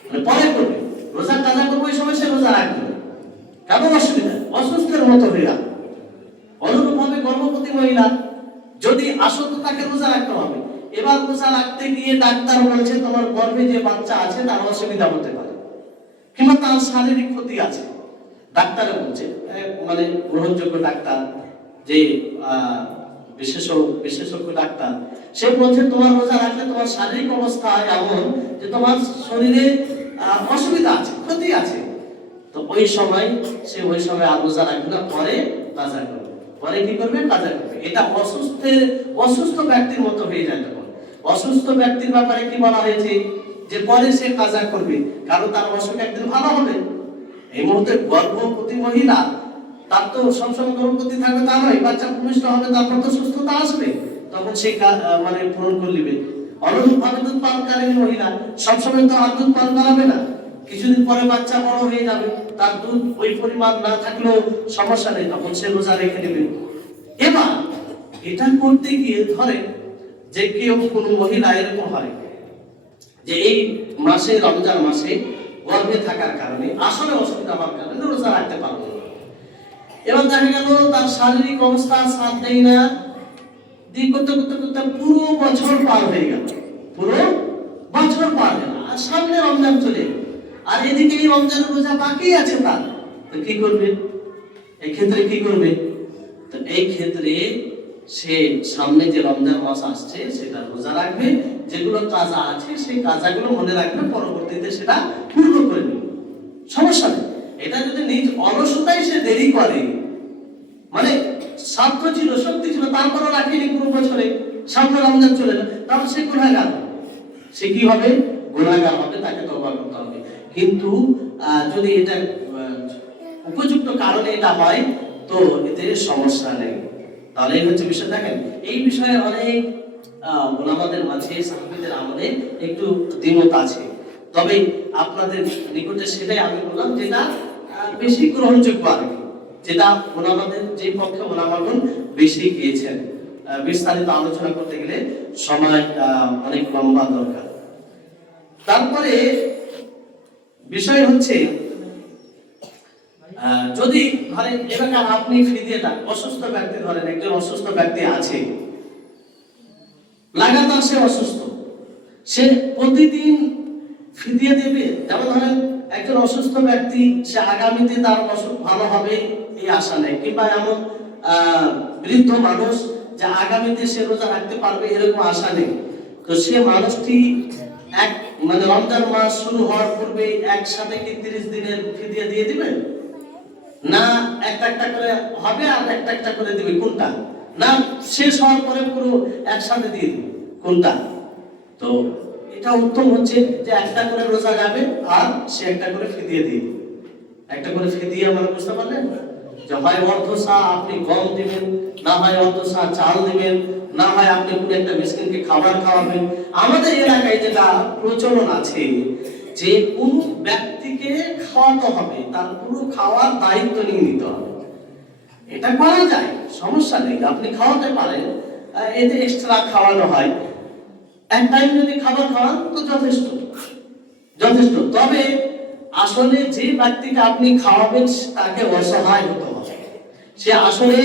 মানে পরে করবে রোজা কাজা করবে। ওই সময় সে রোজা রাখবে না। কেমন অসুবিধা? অসুস্থের মতো হইয়া। অনুরূপভাবে গর্ভবতী মহিলা যদি আসত তাকে রোজা রাখতে হবে। এবার রোজা রাখতে গিয়ে ডাক্তার বলছে তোমার গর্ভে যে বাচ্চা আছে তার অসুবিধা হতে পারে, কিংবা তার শারীরিক ক্ষতি আছে। ডাক্তারে বলছে, মানে গ্রহণযোগ্য ডাক্তার, যে বিশেষজ্ঞ ডাক্তার, সে বলছে তোমার রোজা রাখলে তোমার শারীরিক অবস্থা এমন যে তোমার শরীরে অসুবিধা আছে, ক্ষতি আছে। তো ওই সময় সে ওই সময় আর রোজা রাখবে না, পরে কাজা করবে। পরে কি করবে? কাজা করবে। এটা অসুস্থ ব্যক্তির মতো হয়ে যায়। তখন অসুস্থ ব্যক্তির ব্যাপারে কি বলা হয়েছে? যে পরে সে কাজা করবে, কারণ তার অসুখ একদিন ভালো হবে। এই মুহূর্তে গর্ভবতী মহিলা, তার তো সবসময় গর্ভবতী থাকবে তা নয়, বাচ্চা ভূমিষ্ঠ হবে, তারপর তো সুস্থতা আসবে, তখন সে মানে পূরণ করে নেবে। অনুরূপভাবে দুধ পানকারী মহিলা সবসময় তো আর দুধ পান করাবে না, কিছুদিন পরে বাচ্চা বড় হয়ে যাবে, তার দুধ ওই পরিমাণ না থাকলেও সমস্যা নেই, তখন সে রোজা রেখে নেবে। এবার এটা করতে গিয়ে ধরে যে কেউ কোনো মহিলা এরকম হয় যে এই মাসে, রমজান মাসে গর্ভে থাকার কারণে, আসলে অসুবিধা হওয়ার কারণে রোজা রাখতে পারবে না। এবার দেখা গেল তার শারীরিক অবস্থা সাথ দেয় না, দিয়ে করতে করতে করতে পুরো বছর পার হয়ে গেল, পুরো বছর পার গেল, আর সামনে রমজান চলে, আর এদিকে এই রমজানের রোজা বাকি আছে তার, তো কি করবে? এই ক্ষেত্রে কি করবে? তো এই ক্ষেত্রে সে সামনে যে রমজান মাস আসছে সেটা রোজা রাখবে, যেগুলো কাজা আছে সেই কাজাগুলো মনে রাখবে, পরবর্তীতে সেটা পূর্ণ করে নেবে, সমস্যা নেই। এটা যদি নিজ অলসতায় সে দেরি করে, মানে সাধ্য ছিল, শক্তি ছিল, তারপরও রাখেনি পুরো বছরে, সামনে রমজান চলে না, তাহলে সে গুনাহগার, সে কি হবে? গুনাহগার হবে, তাকে তওবা করতে হবে। কিন্তু যদি এটা উপযুক্ত কারণে এটা হয় তো এতে সমস্যা নেই। তাহলে এই হচ্ছে বিষয়। দেখেন, এই বিষয়ে অনেক ওলামাদের মাঝে, সাহাবীদের আমলে একটু দ্বিমত আছে, তবে আপনাদের নিকটে সেটাই আমি বললাম যেটা বেশি গ্রহণযোগ্য আর কি, যেটা ওলামাদের যে পক্ষে ওলামাগণ বেশি গিয়েছেন। বিস্তারিত আলোচনা করতে গেলে সময় অনেক লম্বা দরকার। তারপরে বিষয় হচ্ছে, যদি ধরেন এবার আপনি ফিদিয়াটা, অসুস্থ ব্যক্তি, ধরেন একজন অসুস্থ ব্যক্তি আছে, লাগাতার সে অসুস্থ, সে প্রতিদিন ফিদিয়া দেবে। যেমন ধরেন একজন অসুস্থ ব্যক্তি, সে আগামীতে তার অসুখ ভালো হবে এই আশা নেই, কিংবা এমন বৃদ্ধ মানুষ যে আগামীতে সে রোজা রাখতে পারবে এরকম আশা নেই, তো সে মানুষটি মানে রমজান মাস শুরু হওয়ার পূর্বে একসাথে কি 30 দিনের ফিদিয়া দিয়ে দিবেন, না একটা একটা করে হবে আর একটা একটা করে দিবে, কোনটা? না শেষ হওয়ার পরে পুরো একসাথে দিয়ে দিবে, কোনটা? তো এটা উত্তম হচ্ছে যে একটা করে রোজা যাবে আর সে একটা করে ফিদিয়া দিয়ে দিবে। একটা করে ফিদিয়া মানে বুঝতে পারলেন, যে হয় অর্ধসা আপনি গম দিবেন, না হয় অর্ধসা চাল দিবেন, না হয় আপনি কোনো একটা মিসকিনকে খাবার খাওয়াবেন। আমাদের এলাকায় যেটা প্রচলন আছে যে কোন ব্যক্তিকে খাওয়াতে হবে, তার পুরো খাওয়ার দায়িত্ব নিয়ে নিতে হবে। এটা করা যায়, সমস্যা নেই, আপনি খাওয়াতে পারেন, এতে এক্সট্রা খাওয়ানো হয়, এক টাইম যদি খাবার খাওয়ান তো যথেষ্ট। তবে আসলে যে ব্যক্তিকে আপনি খাওয়াবেন তাকে অসহায় হতে হবে, সে আসলে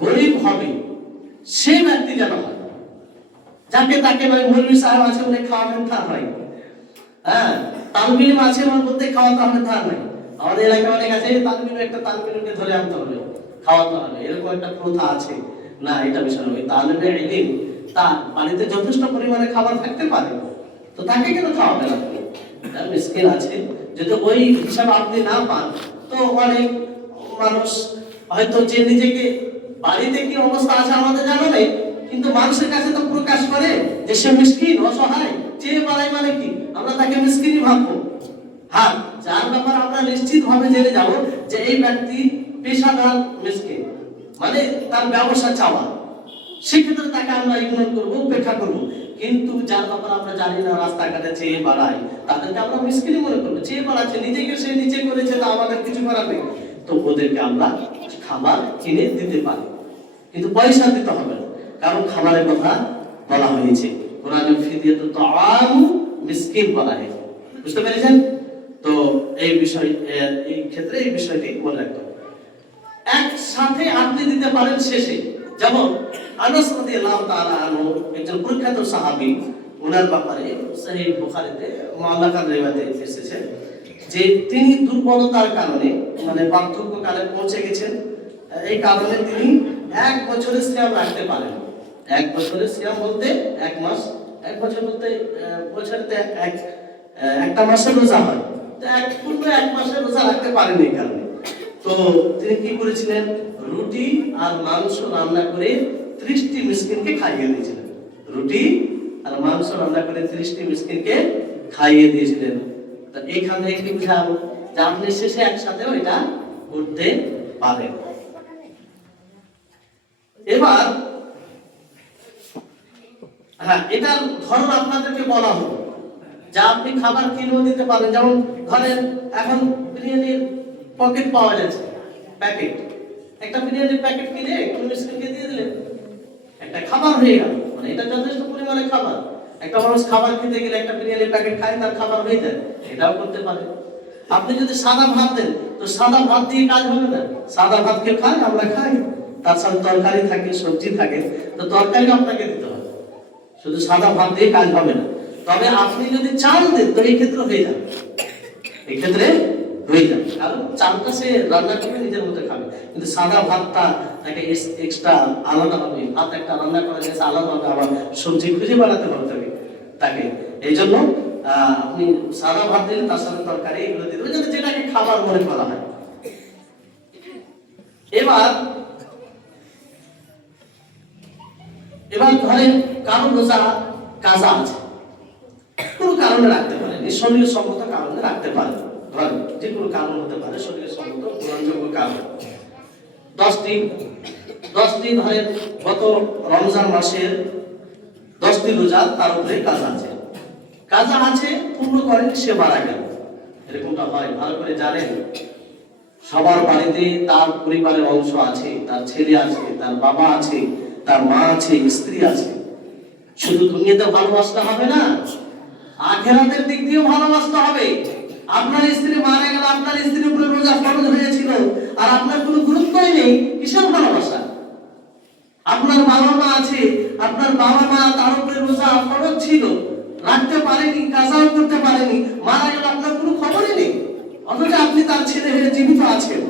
গরিব হবে, সেই ব্যক্তি যেন হয়, যাকে তাকে নয় মৌলভী সাহেব আছে উনি খাওয়াবেন তা নয়, তালবিল আছে ওর মধ্যে খাওয়াতে হবে তা নয়। আমাদের এলাকায় অনেক আছে তালবিল, একটা তালবিলকে ধরে আনতে হবে, খাওয়াতে হবে, এরকম একটা প্রথা আছে। না, এটা বিষয় নয়। তালবিল ইলম, তার বাড়িতে যথেষ্ট পরিমাণে খাবার থাকতে পারে, তো তাকে কেন খাওয়াবেন আপনি? মিসকিন আছে, যদি ওই হিসাব আপনি না পান, তো অনেক মানুষ হয়তো যে নিজেকে বাড়িতে কি অবস্থা আছে আমাদের জানা নেই, কিন্তু মানুষের কাছে তো প্রকাশ করে যে সে মিসকিন, অসহায়। চেয়ে বাড়াই মানে কি, আমরা তাকে মিসকিনই ভাববো। হ্যাঁ, যার ব্যাপারে আমরা নিশ্চিত ভাবে জেনে যাব যে এই ব্যক্তি পেশাদার মিসকিন, মানে তার ব্যবসা চাওয়া, সেক্ষেত্রে তাকে আমরা ইগনোর করবো, উপেক্ষা করবো। কিন্তু যার ব্যাপারে আমরা জানি না, রাস্তাঘাটে চেয়ে বাড়াই, তাদেরকে আমরা মিসকিনই মনে করবো। চেয়ে বাড়াচ্ছে, নিজেকে সে নিচে করেছে, তা আমাদের কিছু করার নেই, তো ওদেরকে আমরা খাবার কিনে দিতে পারি, কিন্তু পয়সা দিতে হবে না, কারণ খাবারের কথা বলা হয়েছে কোরআনে। ফিদিয়াতুত তাআমু মিসকিন বলা হয়েছে, বুঝতে পেরেছেন? তো এই বিষয়, এই ক্ষেত্রে এই বিষয়টি মনে রাখতে হবে। একসাথে আপনি দিতে পারেন শেষে, যেমন আনাস রাদিয়াল্লাহু তাআলা আনহু, একজন প্রখ্যাত সাহাবী, ওনার ব্যাপারে সহিহ বুখারীতে মুআল্লাকাত রিওয়ায়াতে এসেছে যে তিনি দুর্বলতার কারণে, মানে বার্ধক্যকালে পৌঁছে গেছেন, এই কারণে তিনি 1 বছরের সিয়াম রাখতে পারেন। 1 বছরের সিয়াম বলতে 1 মাস, 1 বছর বলতে বছরেতে একটা মাসের রোজা হয়, তো পূর্ণ 1 মাসের রোজা রাখতে পারেন এই কারণে। তো তিনি কি করেছিলেন, রুটি আর মাংস রান্না করে 30টি মিসকিনকে খাইয়ে দিয়েছিলেন। রুটি আর মাংস রান্না করে 30টি মিসকিনকে খাইয়ে দিয়েছিলেন। তো এখানে কি বুঝাবো যে আপনি শেষে একসাথেও এটা করতে পারেন। এবার হ্যাঁ, এটার ধরন আপনাদেরকে বলা হলো, যা আপনি খাবার কিনেও দিতে পারেন। যেমন ধরেন এখন বিরিয়ানির পকেট পাওয়া যাচ্ছে, প্যাকেট, একটা বিরিয়ানির প্যাকেট কিনে কোন মিসকিনকে দিয়ে দিলেন, একটা খাবার হয়ে গেল, মানে এটা যথেষ্ট পরিমাণে খাবার। একটা মানুষ খাবার খেতে গেলে একটা বিরিয়ানির প্যাকেট খায়, তার খাবার হয়ে যায়, এটাও করতে পারে। আপনি যদি সাদা ভাত দেন, তো সাদা ভাত দিয়ে কাজ হবে না। সাদা ভাত কে খায়, আমরা খাই, তার সাথে তরকারি থাকে, সবজি থাকে, তো তরকারি আপনাকে দিতে হবে, শুধু সাদা ভাত দিয়ে কাজ হবে না। তবে আপনি যদি চাল দেন, তো এই ক্ষেত্রে হয়ে যাবে, এই ক্ষেত্রে হয়ে যাবে, কারণ চালটা সে রান্না করে নিজের মতো খাবে, কিন্তু সাদা ভাতটা তাকে এক্সট্রা আলাদা হবে, ভাত একটা রান্না করা গেছে আলাদা হবে, আবার সবজি খুঁজে বানাতে হবে তাকে। এই জন্য আপনি সাদা ভাত দিলে তার সাথে তরকারি এগুলো দিতে হবে, যেটাকে খাবার মনে করা হয়। এবার ধরেন কারো রোজা কাজা আছে, কোন কারণে রাখতে পারেন, শরীর সম্মত কারণে রাখতে পারেন, ধরেন যে কোনো কারণ হতে পারে, শরীর সম্মত গ্রহণযোগ্য কারণ। 10 দিন ধরেন গত রমজান মাসের 10 দিন রোজা, তার উপরে কাজা আছে, পূর্ণ করেন, সে মারা গেল। এরকমটা হয়, ভালো করে জানেন। সবার বাড়িতে তার পরিবারের অংশ আছে, তার ছেলে আছে, তার বাবা আছে, তার মা আছে, স্ত্রী আছে। শুধু দুনিয়াতে ভালোবাসতে হবে না, আখিরাতের দিক দিয়েও ভালোবাসতে হবে। আপনার স্ত্রী মারা গেল, আপনার স্ত্রীর উপরে রোজা ফরজ হয়েছিল, আর আপনার কোনো গুরুত্বই নেই, কিসের ভালোবাসা? আপনার বাবা মা আছে, আপনার বাবা মা তার উপরে রোজা ফরজ ছিল, রাখতে পারেনি, কাজাও করতে পারেনি, মারা গেল, আপনার কোনো খবরই নেই, অথচ আপনি তার ছেলে হয়ে জীবিত আছেন।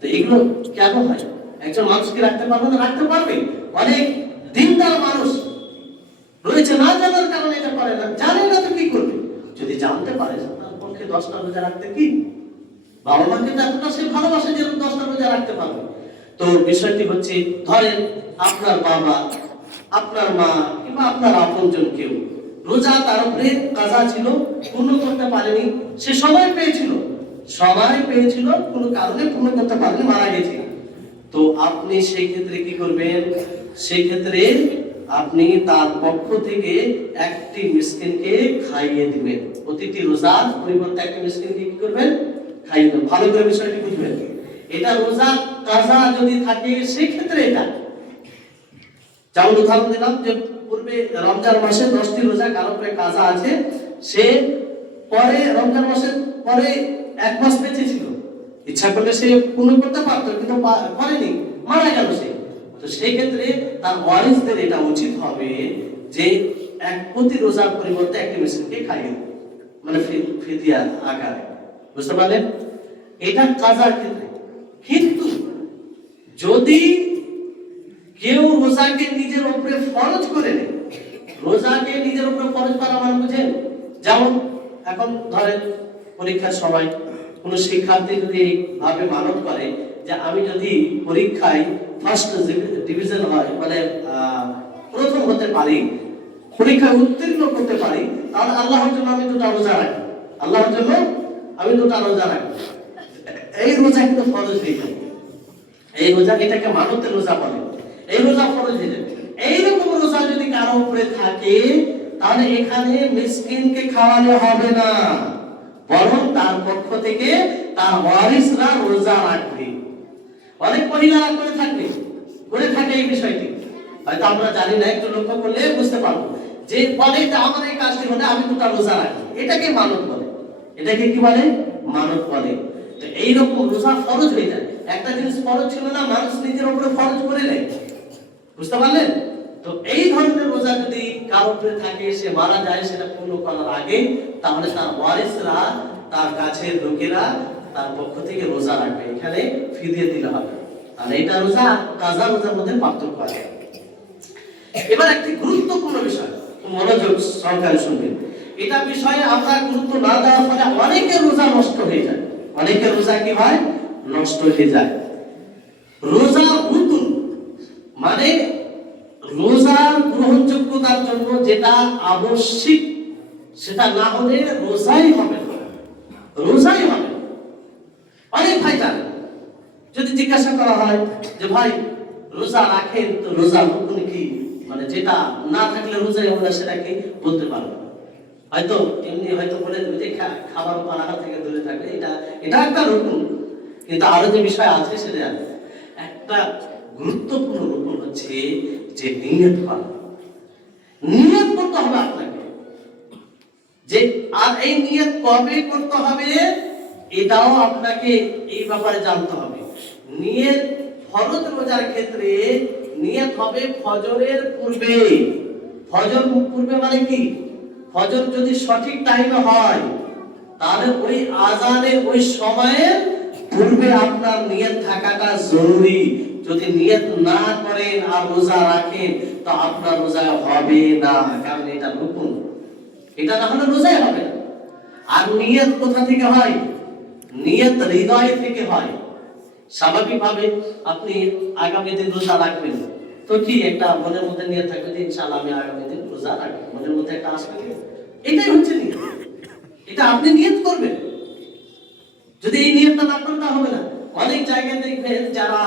তো এগুলো কেন হয়? একজন মানুষকে রাখতে পারবে না? রাখতে পারবে। অনেক দিনদার মানুষ রয়েছে, না জানার কারণে এটা করে না, জানে না তো কি করবে। যদি জানতে পারে, তার পক্ষে 10টা রোজা রাখতে কি, বাবা মাকে এতটা সে ভালোবাসে যে 10টা রোজা রাখতে পারবে। তো বিষয়টি হচ্ছে, ধরেন আপনার বাবা, আপনার মা, কিংবা আপনার আপনজন কেউ রোজা তার উপরে কাজা ছিল, পূর্ণ করতে পারেনি, সে সময় পেয়েছিল, কোনো কারণে পূর্ণ করতে পারেনি, মারা গেছে। তো আপনি সেই ক্ষেত্রে কি করবেন? সেই ক্ষেত্রে আপনি তার পক্ষ থেকে একটি মিসকিনকে খাইয়ে দিবেন। প্রতিটি রোজার পরিবর্তে একটি মিসকিনকে কি করবেন? খাইয়ে দেবেন। ভালো করে বিষয়টি বুঝবেন। এটা রোজা কাজা যদি থাকে, সেই ক্ষেত্রে এটা, যেমন উদাহরণ দিলাম যে পূর্বে রমজান মাসে 10টি রোজা কারো উপরে কাজা আছে, সে পরে রমজান মাসের পরে 1 মাস বেঁচে ছিল, ইচ্ছা করলে সে পূর্ণ করতে পারত, কিন্তু করেনি, মারা গেল সে। তো সেই ক্ষেত্রে তার ওয়ারিসদের এটা উচিত হবে যে প্রতি রোজার পরিবর্তে একটি মিসকিনকে খাইয়ে দেবে, মানে ফিদিয়া আকারে, বুঝতে পারলেন? এটা কাজার ক্ষেত্রে। কিন্তু যদি কেউ রোজাকে নিজের উপরে ফরজ করে নেয়, রোজাকে নিজের উপরে ফরজ করা মানে বুঝেন, যেমন এখন ধরেন পরীক্ষার সময় কোন শিক্ষার্থী যদি ভাবে মানত করে যে আমি যদি পরীক্ষায় ফার্স্ট ডিভিশন হয়, মানে প্রথম হতে পারি, পরীক্ষায় উত্তীর্ণ করতে পারি, তাহলে আল্লাহর জন্য আমি 2টা রোজা রাখি, আল্লাহর জন্য আমি 2টা রোজা রাখি। এই রোজা কিন্তু ফরজ হয়ে যায়, এই রোজা, এটাকে মানতের রোজা বলে, এই রোজা ফরজ হয়ে যায়। এইরকম রোজা যদি কারো উপরে থাকে, তাহলে এখানে মিসকিনকে খাওয়ানো হবে না, বরং তার পক্ষ থেকে তার ওয়ারিসরা রোজা রাখবে। অনেক মহিলারা করে থাকে এই বিষয়টি, হয়তো আমরা জানি না, একটু লক্ষ্য করলে বুঝতে পারবো, যে বলে যে আমার এই কাজটি হলে আমি 2টা রোজা রাখি, এটাকে মানত বলে, এটাকে কি বলে? মানত বলে। তো এইরকম রোজা ফরজ হয়ে যায়। একটা জিনিস ফরজ ছিল না, মানুষ নিজের উপরে ফরজ করে নেয়, বুঝতে পারলেন? তো এই ধরনের রোজা যদি কারো উপরে থাকে, সে মারা যায় সেটা পূর্ণ করার আগে, তাহলে তার ওয়ারিসরা, তার কাছের লোকেরা তার পক্ষ থেকে রোজা রাখবে, এখানে ফিদিয়ে দিতে হবে। আর এটা রোজা কাজা রোজার মধ্যে পার্থক্য আছে। এবার একটি গুরুত্বপূর্ণ বিষয়, মনোযোগ সহকারে শুনবেন। এটা বিষয়ে আমরা গুরুত্ব না দেওয়ার ফলে অনেকের রোজা নষ্ট হয়ে যায়, অনেকের রোজা কি হয়? নষ্ট হয়ে যায়। রোজা রুকুন, মানে রোজার গ্রহণযোগ্যতার জন্য যেটা আবশ্যিক, সেটা না হলে রোজাই হবে না, রোজাই হবে। অনেক ভাই জানেন, যদি জিজ্ঞাসা করা হয় যে ভাই রোজা রাখেন, তো রোজা রুকুন কি, মানে যেটা না থাকলে রোজাই হবে না, সেটা কি বলতে পারবে? হয়তো এমনি হয়তো বলে দেবে যে খাবার পানাহার থেকে দূরে থাকবে, এটা একটা রুকুন। কিন্তু আরো যে বিষয় আছে সেটা একটা গুরুত্বপূর্ণ রুকুন হচ্ছে যে নিয়ত করা। নিয়ত করতে হবে আপনাকে, যে আর এই নিয়ত কবে করতে হবে এটাও আপনাকে এই ব্যাপারে জানতে হবে। নিয়ত ফরজ রোজার ক্ষেত্রে নিয়ত হবে ফজরের পূর্বে। ফজর পূর্বে মানে কি? ফজর যদি সঠিক টাইমে হয়, তাহলে ওই আজানের ওই সময়ের পূর্বে আপনার নিয়ত থাকাটা জরুরি। যদি নিয়ত না করেন আর রোজা রাখেন, তো আপনার রোজা হবে না, কারণ এটা রুকুন, এটা না হলে রোজাই হবে না। আর নিয়ত কোথা থেকে হয়? নিয়ত হৃদয় থেকে হয়। স্বাভাবিকভাবে আপনি আগামী দিন রোজা রাখবেন, তো কি একটা মনের মধ্যে নিয়ত থাকবে যে ইনশাআল্লাহ আমি আগামী দিন রোজা রাখবো, মনের মধ্যে একটা আসবে, এটাই হচ্ছে নিয়ত। এটা আপনি নিয়ত করবেন। যদি এই নিয়তটা না করেন, তা হবে না। অনেক জায়গায় দেখবেন যারা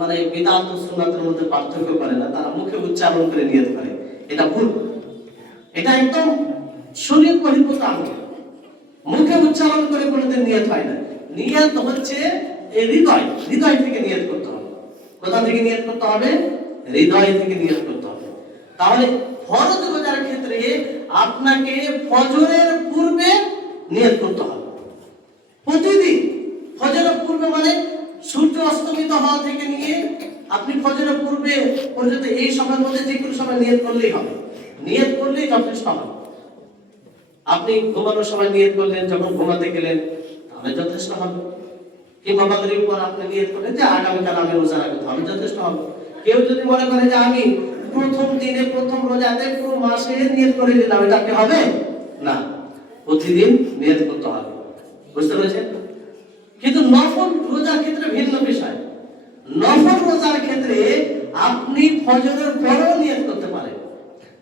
মানে বিদআত ও সুন্নাতের মধ্যে পার্থক্য করে না, তারা মুখে উচ্চারণ করে নিয়ত করে, এটা ভুল। এটা একদম শরীয়ত বহির্ভূত আমল। মুখে উচ্চারণ করে কোনোদিন নিয়ত হয় না। নিয়ত হচ্ছে হৃদয় থেকে নিয়ত করতে হবে। কোথা থেকে নিয়ত করতে হবে? হৃদয় থেকে নিয়ত করতে হবে। তাহলে ফরজ রোজার ক্ষেত্রে আপনাকে ফজরের পূর্বে নিয়ত করতে হবে। প্রতিদিন ফজরের পূর্বে মানে সূর্য অস্তমিত হওয়া থেকে নিয়ে আপনি ফজরের পূর্বে পর্যন্ত এই সময়ের মধ্যে যে কোনো সময় নিয়ত করলেই হবে। নিয়ত করলেই যথেষ্ট হবে। আপনি ঘুমানোর সময় নিয়ত করলেন, যখন ঘুমাতে গেলেন, তাহলে যথেষ্ট হবে। কিংবা মাগরিবের পর আপনি নিয়ত করলেন যে আগামীকাল আমি রোজা রাখবো, তাহলে যথেষ্ট হবে। কেউ যদি মনে করে যে আমি প্রথম দিনে প্রথম রোজাতে পুরো মাসে নিয়ত করে নিলাম, এটা কি হবে না? প্রতিদিন নিয়ত করতে হবে, বুঝতে পেরেছেন? কিন্তু নফল রোজার ক্ষেত্রে ভিন্ন বিষয়। নফল রোজার ক্ষেত্রে আপনি ফজরের পরেও নিয়ত করতে পারেন,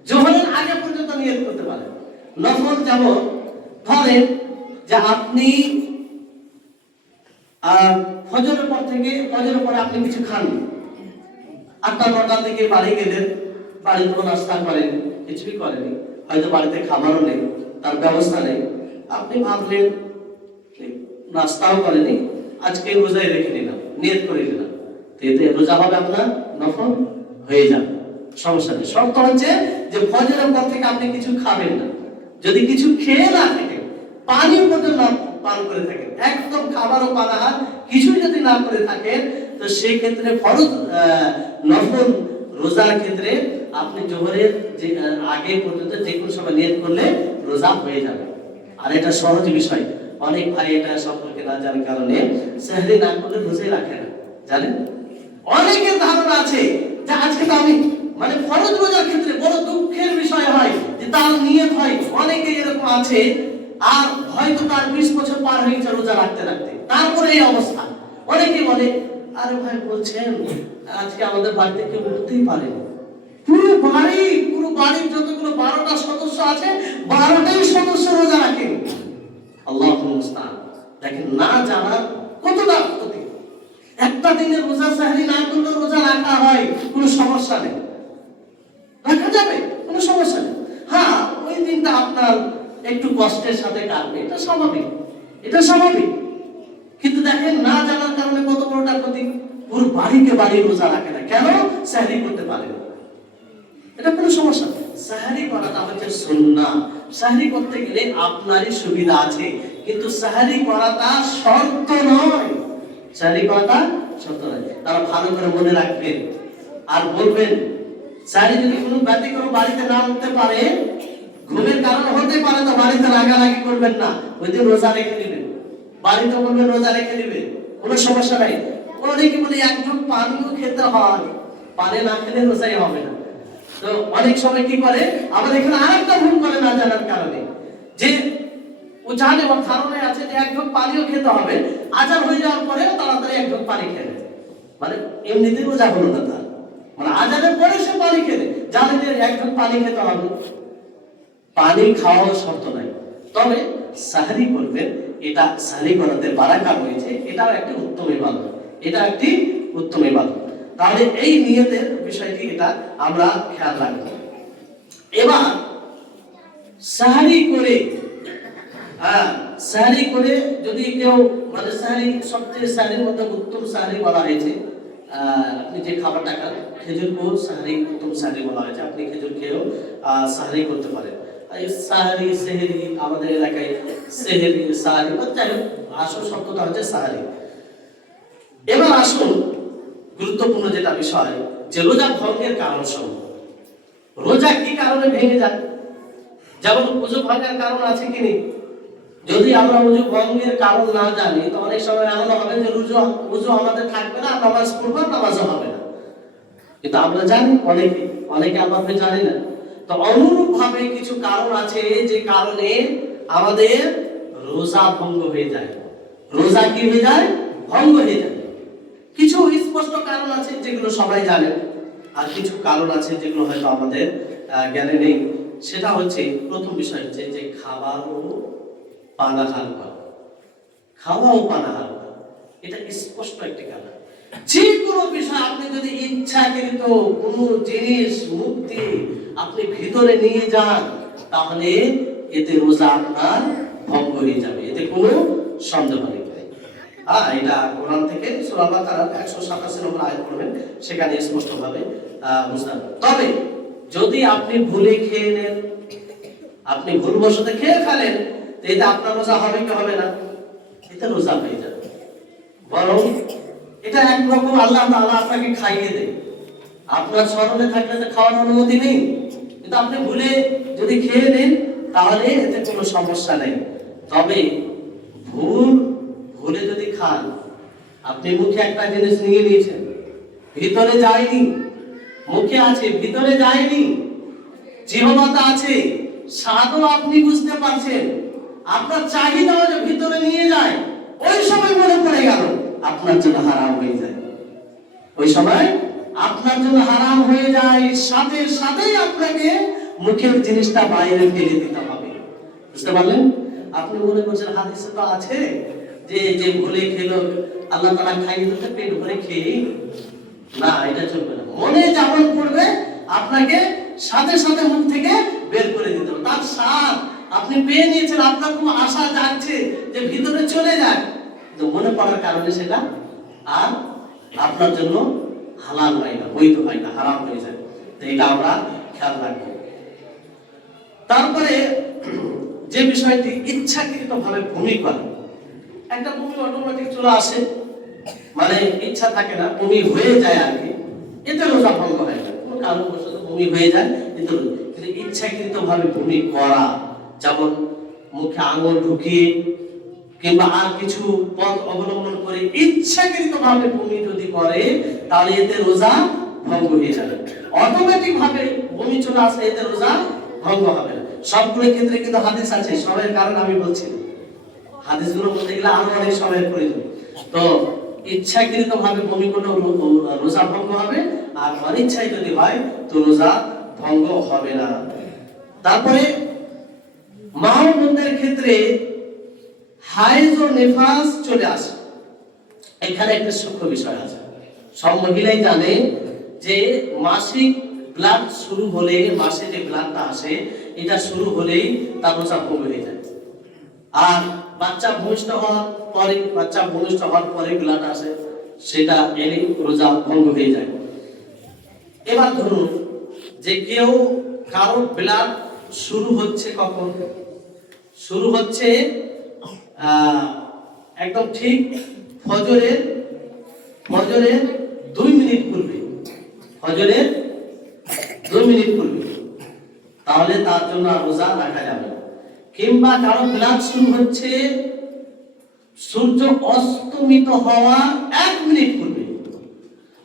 জোহরের আগে পর্যন্ত নিয়ত করতে পারেন। নফল যেমন ধরেন যে আপনি ফজরের পরে আপনি কিছু খান, 8টা-9টার দিকে বাড়ি গেলেন, বাড়ি কোনো নাস্তা করেন, কিছুই করেনি, হয়তো বাড়িতে খাবারও নেই, তার ব্যবস্থা নেই। আপনি ভাবলেন নাস্তাও করেনি, আজকে রোজায় রেখে নিলাম, নিয়ত করে নিলাম, এতে রোজা হবে আপনার, নফল হয়ে যাবে, সমস্যা নেই। শর্ত হচ্ছে যে ফজরের পর থেকে আপনি কিছু খাবেন না। যদি কিছু খেয়ে না থাকেন, পানি পর্যন্ত না পান করে থাকেন, একদম খাবার ও পানাহার কিছুই যদি না করে থাকেন, তো সেই ক্ষেত্রে ফরজ নফল রোজার ক্ষেত্রে আপনি জোহরের যে আগে পর্যন্ত যে কোনো সময় নিয়ত করলে রোজা হয়ে যাবে। আর এটা সহজ বিষয়। অনেক ভাই এটা সম্পর্কে না জানার কারণে সেহরি না করলে রোজাই রাখে না, জানেন? অনেকের ধারণা আছে যে আজকে তো আমি মানে ফরজ রোজার ক্ষেত্রে বড় দুঃখের বিষয় হয় যে তার নিয়ত হয়, অনেকে এরকম আছে, আর হয়তো তার 20 বছর পার হয়ে গেছে রোজা রাখতে রাখতে, তারপরে এই অবস্থা। অনেকে বলে আরে ভাই বলছেন আজকে আমাদের বাড়িতে কেউ উঠতেই পারে না। পুরো বাড়ির যতগুলো 12টা সদস্য আছে 12টাই সদস্য রোজা রাখে। আল্লাহু মুস্তাআন। দেখেন না জানা কতটা ক্ষতি। একটা দিনে রোজা সাহরি না করলেও রোজা রাখা হয়, কোনো সমস্যা নেই, রাখা যাবে, কোনো সমস্যা নেই। হ্যাঁ, ওই দিনটা আপনার একটু কষ্টের সাথে কাটবে, এটা স্বাভাবিক, এটা স্বাভাবিক। কিন্তু দেখেন না জানার কারণে কত বড়টা ক্ষতি। পুরো বাড়িকে বাড়ি রোজা রাখে না, কেন? সাহরি করতে পারে না। এটা কোনো সমস্যা নেই। সাহরি করাটা হচ্ছে সুন্নাহ। সাহরি করতে গেলে আপনারই সুবিধা আছে, কিন্তু সাহরি করাটা শর্ত নয়। সাহরি করাটা শর্ত নয়। তারা ভালো করে মনে রাখবেন আর বলবেন, সাহরি যদি কোনো ব্যতিক্রম বাড়িতে না উঠতে পারে, ঘুমের কারণ হতে পারে, তো বাড়িতে রাগারাগি করবেন না, ওই দিন রোজা রেখে দিবেন। বাড়িতে বলবেন রোজা রেখে দিবে, কোনো সমস্যা নাই। অনেকে বলে এক ঢোক পানিও খেতে হয়, পানি না খেলে রোজাই হবে না। তো অনেক সময় কি করে, আবার এখানে আরেকটা ভুল করে না জানার কারণে, যে ও জানে, ওর ধারণায় আছে যে এক ঢোক পানিও খেতে হবে, আজান হয়ে যাওয়ার পরে তাড়াতাড়ি এক ঢোক পানি খেলে, মানে এমনিতেই রোজা হলো না তার, মানে আজানের পরে সে পানি খেলে, জানে যে এক ঢোক পানি খেতে হবে। পানি খাওয়ার শর্ত নাই, তবে সাহরি করবেন, এটা সাহরি করাতে বারাকা রয়েছে, এটাও একটি উত্তম ইবাদত, এটা একটি উত্তম ইবাদত। তাহলে এই নিয়তের বিষয়টি এটা আমরা খেয়াল রাখবো। এবার সাহরি করে, সাহরি করে যদি কেউ, মানে সাহরি সবচেয়ে সাহরির মধ্যে উত্তম সাহরি বলা হয়েছে, আপনি যে খাবারটা খান, খেজুর গুড় সাহরি উত্তম সাহরি বলা হয়েছে, আপনি খেজুর খেয়েও সাহরি করতে পারেন। সাহরি সেহরি আমাদের এলাকায় সেহরি সাহরি, যাই হোক আসল শব্দটা হচ্ছে সাহরি। এবার আসুন গুরুত্বপূর্ণ যেটা বিষয়, যে রোজা ভঙ্গের কারণ সমূহ। রোজা কি কারণে ভেঙে যায়? যেমন ওযু ভাঙার কারণ আছে কি নেই? যদি আমরা ওযু ভঙ্গের কারণ না জানি, তো অনেক সময় এমন হবে যে ওযু আমাদের থাকবে না, নামাজ পড়বো, নামাজও হবে না। কিন্তু আমরা জানি, অনেকে আমাদের জানি না। তো অনুরূপ ভাবে কিছু কারণ আছে, যে কারণে আমাদের রোজা ভঙ্গ হয়ে যায়। রোজা কি হয়ে যায়? ভঙ্গ হয়ে যায়। কিছু স্পষ্ট কারণ আছে যেগুলো সবাই জানেন, আর কিছু কারণ আছে যেগুলো হয়তো আমাদের জ্ঞানে নেই। সেটা হচ্ছে, প্রথম বিষয় হচ্ছে যে খাবার ও পানাহার করা। খাওয়া ও পানাহার করা, এটা স্পষ্ট একটি কারণ। যে কোনো বিষয় আপনি যদি ইচ্ছাকৃত কোনো জিনিস মুখ দিয়ে আপনি ভিতরে নিয়ে যান, তাহলে এতে রোজা আপনার ভঙ্গ হয়ে যাবে, এতে কোনো সন্দেহ নেই। এটা কোরআন থেকে সূরা বাকারার 187 নম্বর আয়াত পড়বেন, সেখানে স্পষ্টভাবে বুঝতে পারবেন। তবে যদি আপনি ভুলে খেয়ে নেন, আপনি ভুলবশত খেয়ে ফেলেন, এতে আপনার রোজা হবে কি হবে না? এটা রোজা হয়ে যাবে। বরং এটা একরকম আল্লাহ তাআলা আপনাকে খাইয়ে দেয়। আপনার স্মরণে থাকলে তো খাওয়ার অনুমতি নেই, কিন্তু আপনি ভুলে যদি খেয়ে নেন, তাহলে এতে কোনো সমস্যা নেই। তবে ভুলে যদি খান, আপনি মুখে একটা জিনিস নিয়ে নিয়েছেন, ভিতরে যায়নি, মুখে আছে ভিতরে যায়নি, জিহ্বাতে আছে, স্বাদও আপনি বুঝতে পারছেন, আপনার চাহিদাও যে ভিতরে নিয়ে যায়, ওই সময় মনে পড়ে গেল, আপনার জন্য হারাম হয়ে যায়। ওই সময় আপনার জন্য হারাম হয়ে যায়, সাথে সাথেই আপনাকে মুখের জিনিসটা বাইরে ফেলে দিতে হবে। বুঝতে পারলেন? আপনি মনে করছেন হাদিসে তো আছে যে ভুলে খেলো আল্লাহ তাআলা খাইয়ে দিতে, পেট ভরে খেয়ে, না, এটা চলবে না। মনে যেমন পড়বে আপনাকে সাথে সাথে মুখ থেকে বের করে দিতে হবে। তার স্বাদ আপনি পেয়ে নিয়েছেন, আপনার খুব আশা যাচ্ছে যে ভিতরে চলে যায়, কিন্তু মনে পড়ার কারণে সেটা আর আপনার জন্য হালাল হয় না, বৈধ হয় না, হারাম হয়ে যায়। তো এটা আমরা খেয়াল রাখবো। তারপরে যে বিষয়টি ইচ্ছাকৃত ভাবে বমি করা, একটা বমি অটোমেটিক চলে আসে, মানে ইচ্ছা থাকে না, বমি হয়ে যায় আর কি, এতে রোজা ভঙ্গ হয় না। কোনো কারণবশত বমি হয়ে যায়, কিন্তু ইচ্ছাকৃত ভাবে বমি করা, যেমন মুখে আঙুল ঢুকিয়ে কিংবা আর কিছু পথ অবলম্বন করে ইচ্ছাকৃত ভাবে বমি যদি করে, তাহলে এতে রোজা ভঙ্গ হয়ে যাবে। অটোমেটিক ভাবে বমি চলে আসলে এতে রোজা ভঙ্গ হবে না। সবগুলো ক্ষেত্রে কিন্তু হাদিস আছে, সময়ের কারণ আমি বলছি, হাদিসগুলো বলতে গেলে আরো অনেক সময়ের প্রয়োজন। তো ইচ্ছাকৃত ভাবে বমি করলে রোজা ভঙ্গ হবে, আর অনিচ্ছায় যদি হয় তো রোজা ভঙ্গ হবে না। তারপরে মা ও বোনদের ক্ষেত্রে হাইজ ও নেফাস চলে আসে, এখানে একটা সূক্ষ্ম বিষয় আছে। সব মহিলাই জানে যে মাসিক ব্লাড শুরু হলে, মাসে যে ব্লাডটা আসে এটা শুরু হলেই তার রোজা ভঙ্গ হয়ে যায়। আর বাচ্চা ভূমিষ্ঠ হওয়ার পরে ব্লাড আসে, সেটা এলে রোজা ভঙ্গ হয়ে যায়। এবার ধরুন যে কেউ কারো ব্লাড শুরু হচ্ছে কখন? শুরু হচ্ছে একদম ঠিক ফজরের 2 মিনিট পূর্বে, ফজরের 2 মিনিট পূর্বে, তাহলে তার জন্য রোজা রাখা যাবে। কিংবা কারো ব্লাড শুরু হচ্ছে সূর্য অস্তমিত হওয়া 1 মিনিট পূর্বে,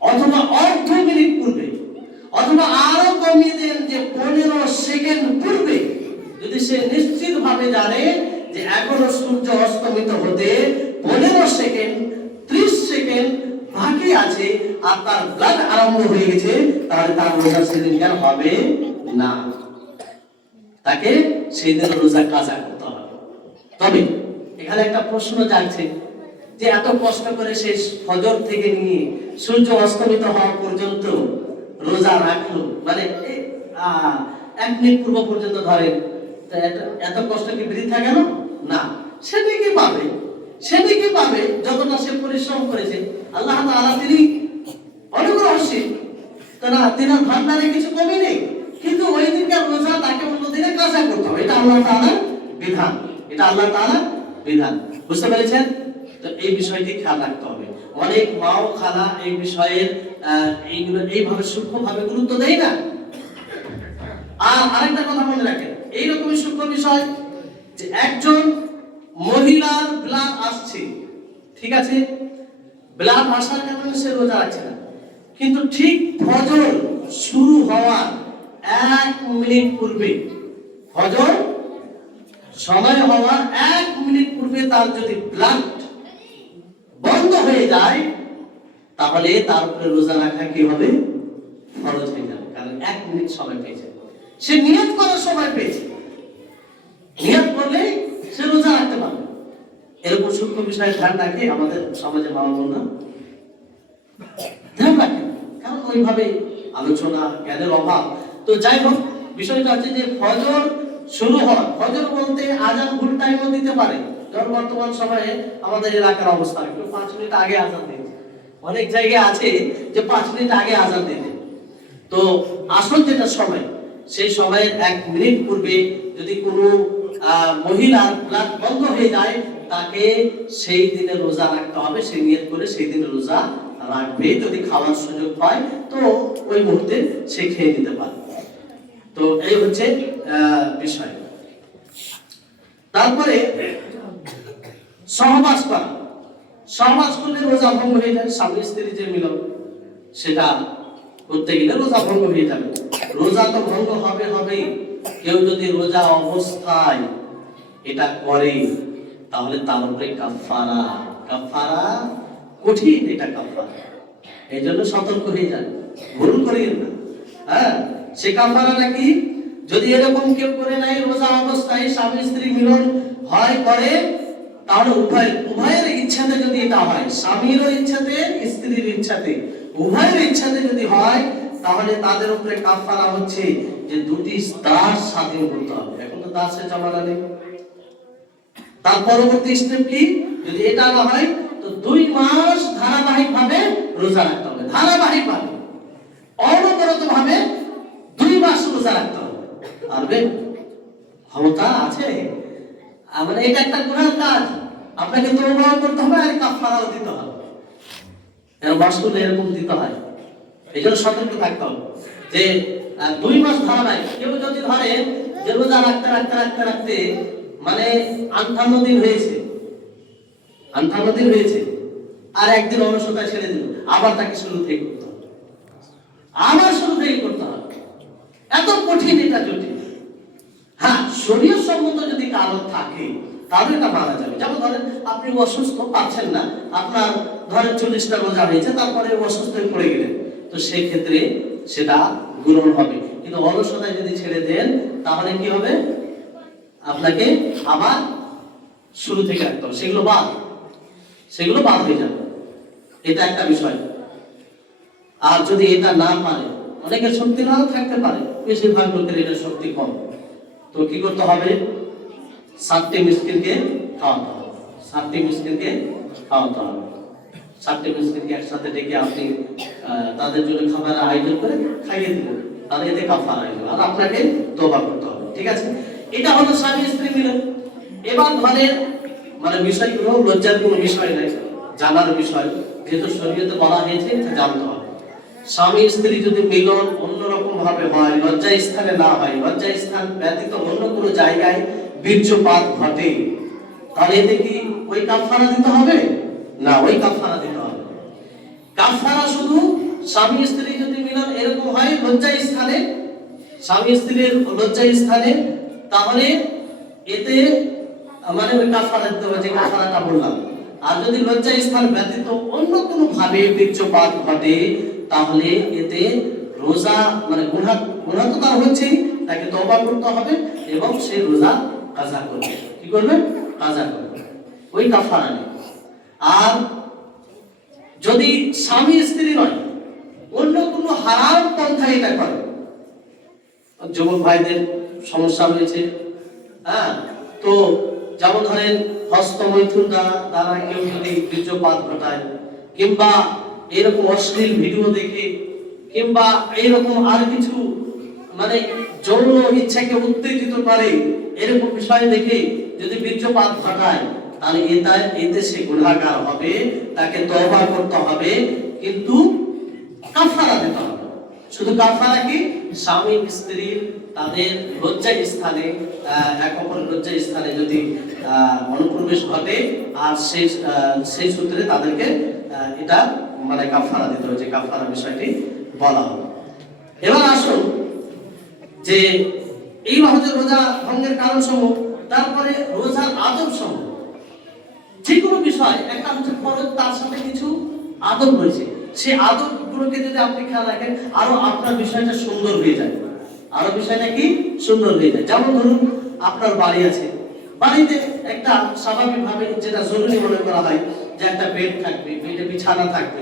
অথবা অর্ধ মিনিট পূর্বে, অথবা আরো কমিয়ে দেন যে 15 সেকেন্ড পূর্বে, যদি সে নিশ্চিত ভাবে জানে যে এখনো সূর্য অস্তমিত হতে 15 সেকেন্ড 30 সেকেন্ড বাকি আছে আর তার ব্লাড আরম্ভ হয়ে গেছে, তাহলে তার রোজা সেদিন আর হবে না, তাকে সেই দিন রোজা কাজা করতে হবে। তবে এখানে একটা প্রশ্ন জাগছে যে এত কষ্ট করে সে ফজর থেকে নিয়ে সূর্য অস্তমিত হওয়া পর্যন্ত রোজা রাখলো, মানে 1 মিনিট পূর্ব পর্যন্ত ধরেন, এত কষ্ট কি বৃথা গেল? না, সেদিকে পাবে যতটা সে পরিশ্রম করেছে। আল্লাহ তাআলা তিনি অনুগ্রহশীল, না তিনার ভান্ডারে কিছু কমই নেই, কিন্তু ওই দিনকার রোজা তাকে অন্য দিনে কাজা করতে হবে। এটা আল্লাহ তাআলার বিধান, এটা আল্লাহ তাআলার বিধান। বুঝতে পেরেছেন? তো এই বিষয়টি খেয়াল রাখতে হবে। অনেক মা ও খালা এই বিষয়ের এইগুলো এইভাবে সূক্ষ্মভাবে গুরুত্ব দেয় না। আর আরেকটা কথা মনে রাখেন, এইরকমই সূক্ষ্ম বিষয় যে একজন মহিলার ব্লাড আসছে, ঠিক আছে, ব্লাড আসার কারণে সে রোজা রাখছে না, কিন্তু ঠিক ফজর শুরু হওয়ার 1 মিনিট পূর্বে, ফজর সময় হওয়ার 1 মিনিট পূর্বে তার যদি ব্লাড বন্ধ হয়ে যায়, তাহলে তার উপরে রোজা রাখা কি হবে? ফরজ হয়ে যাবে, কারণ 1 মিনিট সময় পেয়েছে, সে নিয়ত করার সময় পেয়েছে, নিয়ত করলে সে রোজা রাখতে পারবে। এরকম সূক্ষ্ম বিষয়ে ধ্যান রাখে আমাদের সমাজে মা বোনরা ধ্যান রাখে, কারণ ওইভাবে আলোচনা জ্ঞানের অভাব। তো যাই হোক, বিষয়টা হচ্ছে যে ফজর শুরু হয়, ফজর বলতে আজান ভুল টাইমও দিতে পারে। যেমন বর্তমান সময়ে আমাদের এলাকার অবস্থা, একটু 5 মিনিট আগে আজান দিয়েছে, অনেক জায়গায় আছে যে 5 মিনিট আগে আজান দিয়েছে। তো আসল যেটা সময়, সেই সময়ের 1 মিনিট পূর্বে যদি কোনো মহিলার ব্লাড বন্ধ হয়ে যায়, তাকে সেই দিনে রোজা রাখতে হবে, সে নিয়ত করে সেই দিনে রোজা রাখবে। যদি খাওয়ার সুযোগ পায় তো ওই মুহূর্তে সে খেয়ে নিতে পারে। তো এই হচ্ছে বিষয়। তারপরে সহবাস করা, সহবাস করলে রোজা ভঙ্গ হয়ে যায়। স্বামী স্ত্রী যে মিলন, সেটা করতে গেলে রোজা ভঙ্গ হয়ে যাবে। রোজা তো ভঙ্গ হবেই। কেউ যদি রোজা অবস্থায় এটা করে, তাহলে তার উপরে কাফারা কঠিন, এটা কাফারা। এই জন্য সতর্ক হয়ে যান, ভুল করেন না। হ্যাঁ, সে কাফারাটা কি? যদি এরকম কেউ করে নাই, রোজা অবস্থায় স্বামী স্ত্রী মিলন হয় করে, তাহলে উভয়ের ইচ্ছাতে যদি এটা হয়, স্বামীরও ইচ্ছাতে স্ত্রীর ইচ্ছাতে, উভয়ের ইচ্ছাতে যদি হয়, তাহলে তাদের উপরে কাফারা হচ্ছে যে 2টি দাস স্বাধীন করতে হবে। এখন তো দাসের জামানা নেই। তার পরবর্তী স্টেপ কি? যদি এটা না হয় তো 2 মাস ধারাবাহিক ভাবে রোজা রাখতে হবে, ধারাবাহিক ভাবে, অনবরত ভাবে 2 মাস রোজা রাখতে হবে। পারবে? ক্ষমতা আছে? মানে এটা একটা গুনাহ কাজ, আপনাকে তওবা করতে হবে আর কাফারাও দিতে হবে। এর মাসুল এরকম দিতে হয়। এই জন্য সতর্ক থাকতে হবে যে 2 মাস ধারাবাহিক। কেউ যদি ধরে যে রোজা রাখতে মানে 58 দিন হয়েছে, আর একদিন অলসতায় ছেড়ে দিল, আবার তাকে শুরু থেকে করতে হবে, এত কঠিন, এটা জটিল। হ্যাঁ, শরীয়ত সম্মত যদি কারণ থাকে তাহলে এটা মানা যাবে। যেমন ধরেন আপনি অসুস্থ, পাচ্ছেন না, আপনার ধরেন 40টা রোজা হয়েছে, তারপরে অসুস্থ হয়ে পড়ে গেলেন, তো সেই ক্ষেত্রে সেটা গ্রহণ হবে। কিন্তু অলসতায় যদি ছেড়ে দেন তাহলে কি হবে, আপনাকে আবার শুরু থেকে রাখতে হবে, সেগুলো বাদ হয়ে যাবে। এটা একটা বিষয়। আর যদি এটা না পারে, অনেকের শক্তি নাও থাকতে পারে, বেশিরভাগ লোকের এটা শক্তি কম, তো কি করতে হবে, 7টি মিসকিনকে খাওয়াতে হবে। 7টি মিসকিনকে খাওয়াতে হবে। 7টি মিসকিনকে একসাথে ডেকে আপনি তাদের জন্য খাবারের আয়োজন করে খাইয়ে দিবেন, তাহলে এতে কাফারা হয়ে যাবে। আর আপনাকে তওবা করতে হবে। ঠিক আছে, এটা হলো স্বামী স্ত্রী মিলন। এবার ধরেন মানে বিষয়গুলো লজ্জার কোনো বিষয় নাই, জানার বিষয়, যেহেতু শরীয়তে বলা হয়েছে এটা জানতে হবে। স্বামী স্ত্রী যদি মিলন অন্যরকম ভাবে হয়, লজ্জা স্থানে না হয়, লজ্জা স্থান ব্যতীত অন্য কোনো জায়গায় বীর্যপাত ঘটে, তাহলে এতে কি ওই কাফারা দিতে হবে না? ওই কাফারা দিতে হবে। কাফারা শুধু স্বামী স্ত্রী যদি মিলন এরকম হয় লজ্জা স্থানে, স্বামী স্ত্রীর লজ্জা স্থানে, তাহলে এতে মানে ওই কাফারা দিতে হবে, যে কাফারাটা বললাম। আর যদি লজ্জা স্থান ব্যতীত অন্য কোনো ভাবে বীর্যপাত ঘটে, তাহলে এতে রোজা মানে গুনাহ তো তার হচ্ছে, তাকে তওবা করতে হবে এবং সে রোজা কাজা করবে। কি করবে? কাজা করবে, ওই কাফারা নেই। আর যদি স্বামী স্ত্রী নয়, অন্য কোনো হারাম পন্থা এটা করে, যুবক ভাইদের সমস্যা হয়েছে, হ্যাঁ, তো যেমন ধরেন হস্তমৈথুন দ্বারা কেউ যদি বীর্যপাত ঘটায়, কিংবা এরকম অশ্লীল ভিডিও দেখে, কিংবা এইরকম আর কিছু মানে যৌন ইচ্ছাকে উত্তেজিত করে, এরকম বিষয় দেখে যদি বীর্যপাত ঘটায়, তাহলে এতে সে গুনাহগার হবে, তাকে তওবা করতে হবে, কিন্তু কাফারা দিতে হবে। শুধু কাফারা কি, স্বামী স্ত্রীর তাদের লজ্জা স্থানে, এক অপরের লজ্জা স্থানে যদি অনুপ্রবেশ ঘটে, আর সেই সূত্রে তাদেরকে এটা মানে কাফারা দিতে হবে, যে কাফারা বিষয়টি বলা হবে। এবার আসুন যে এই হচ্ছে রোজা ভঙ্গের কারণ সমূহ, তারপরে রোজার আদব সমূহ। যে কোনো বিষয় একটা হচ্ছে ফরজ, তার সাথে কিছু আদব রয়েছে, সেই আদব গুলোকে যদি আপনি খেয়াল রাখেন, আরো আপনার বিষয়টা সুন্দর হয়ে যায়, আরো বিষয়টা কি সুন্দর হয়ে যায়। যেমন ধরুন আপনার বাড়ি আছে, বাড়িতে একটা স্বাভাবিকভাবে যেটা জরুরি মনে করা হয় যে একটা বেড থাকবে, বেডে বিছানা থাকবে,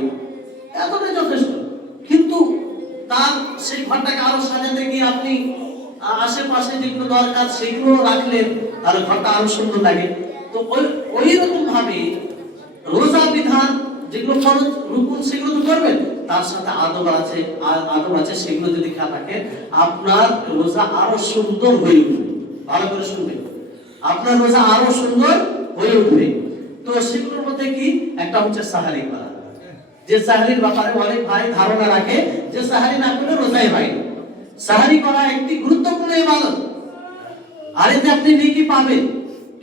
এতটাই যথেষ্ট। কিন্তু তার সেই ঘরটাকে আরো সাজাতে গিয়ে আপনি আশেপাশে যেগুলো দরকার সেগুলো রাখলেন, তাহলে ঘরটা আরো সুন্দর লাগে। তো ওই রকম ভাবে রোজা বিধান যেগুলো ফরজ রুকুন সেগুলো তো করবেন, তার সাথে আদব আছে, সেগুলো যদি খেয়াল রাখেন, আপনার রোজা আরো সুন্দর হয়ে উঠবে। ভালো করে শুনবেন, আপনার রোজা আরো সুন্দর হয়ে উঠবে। তো সেগুলোর মধ্যে কি একটা হচ্ছে সাহারি করা, যে সাহারির ব্যাপারে অনেক ভাই ধারণা রাখে যে সাহারি না করলে রোজাই হয় না। সাহারি করা একটি গুরুত্বপূর্ণ ইবাদত, আর এতে আপনি নেকি পাবেন,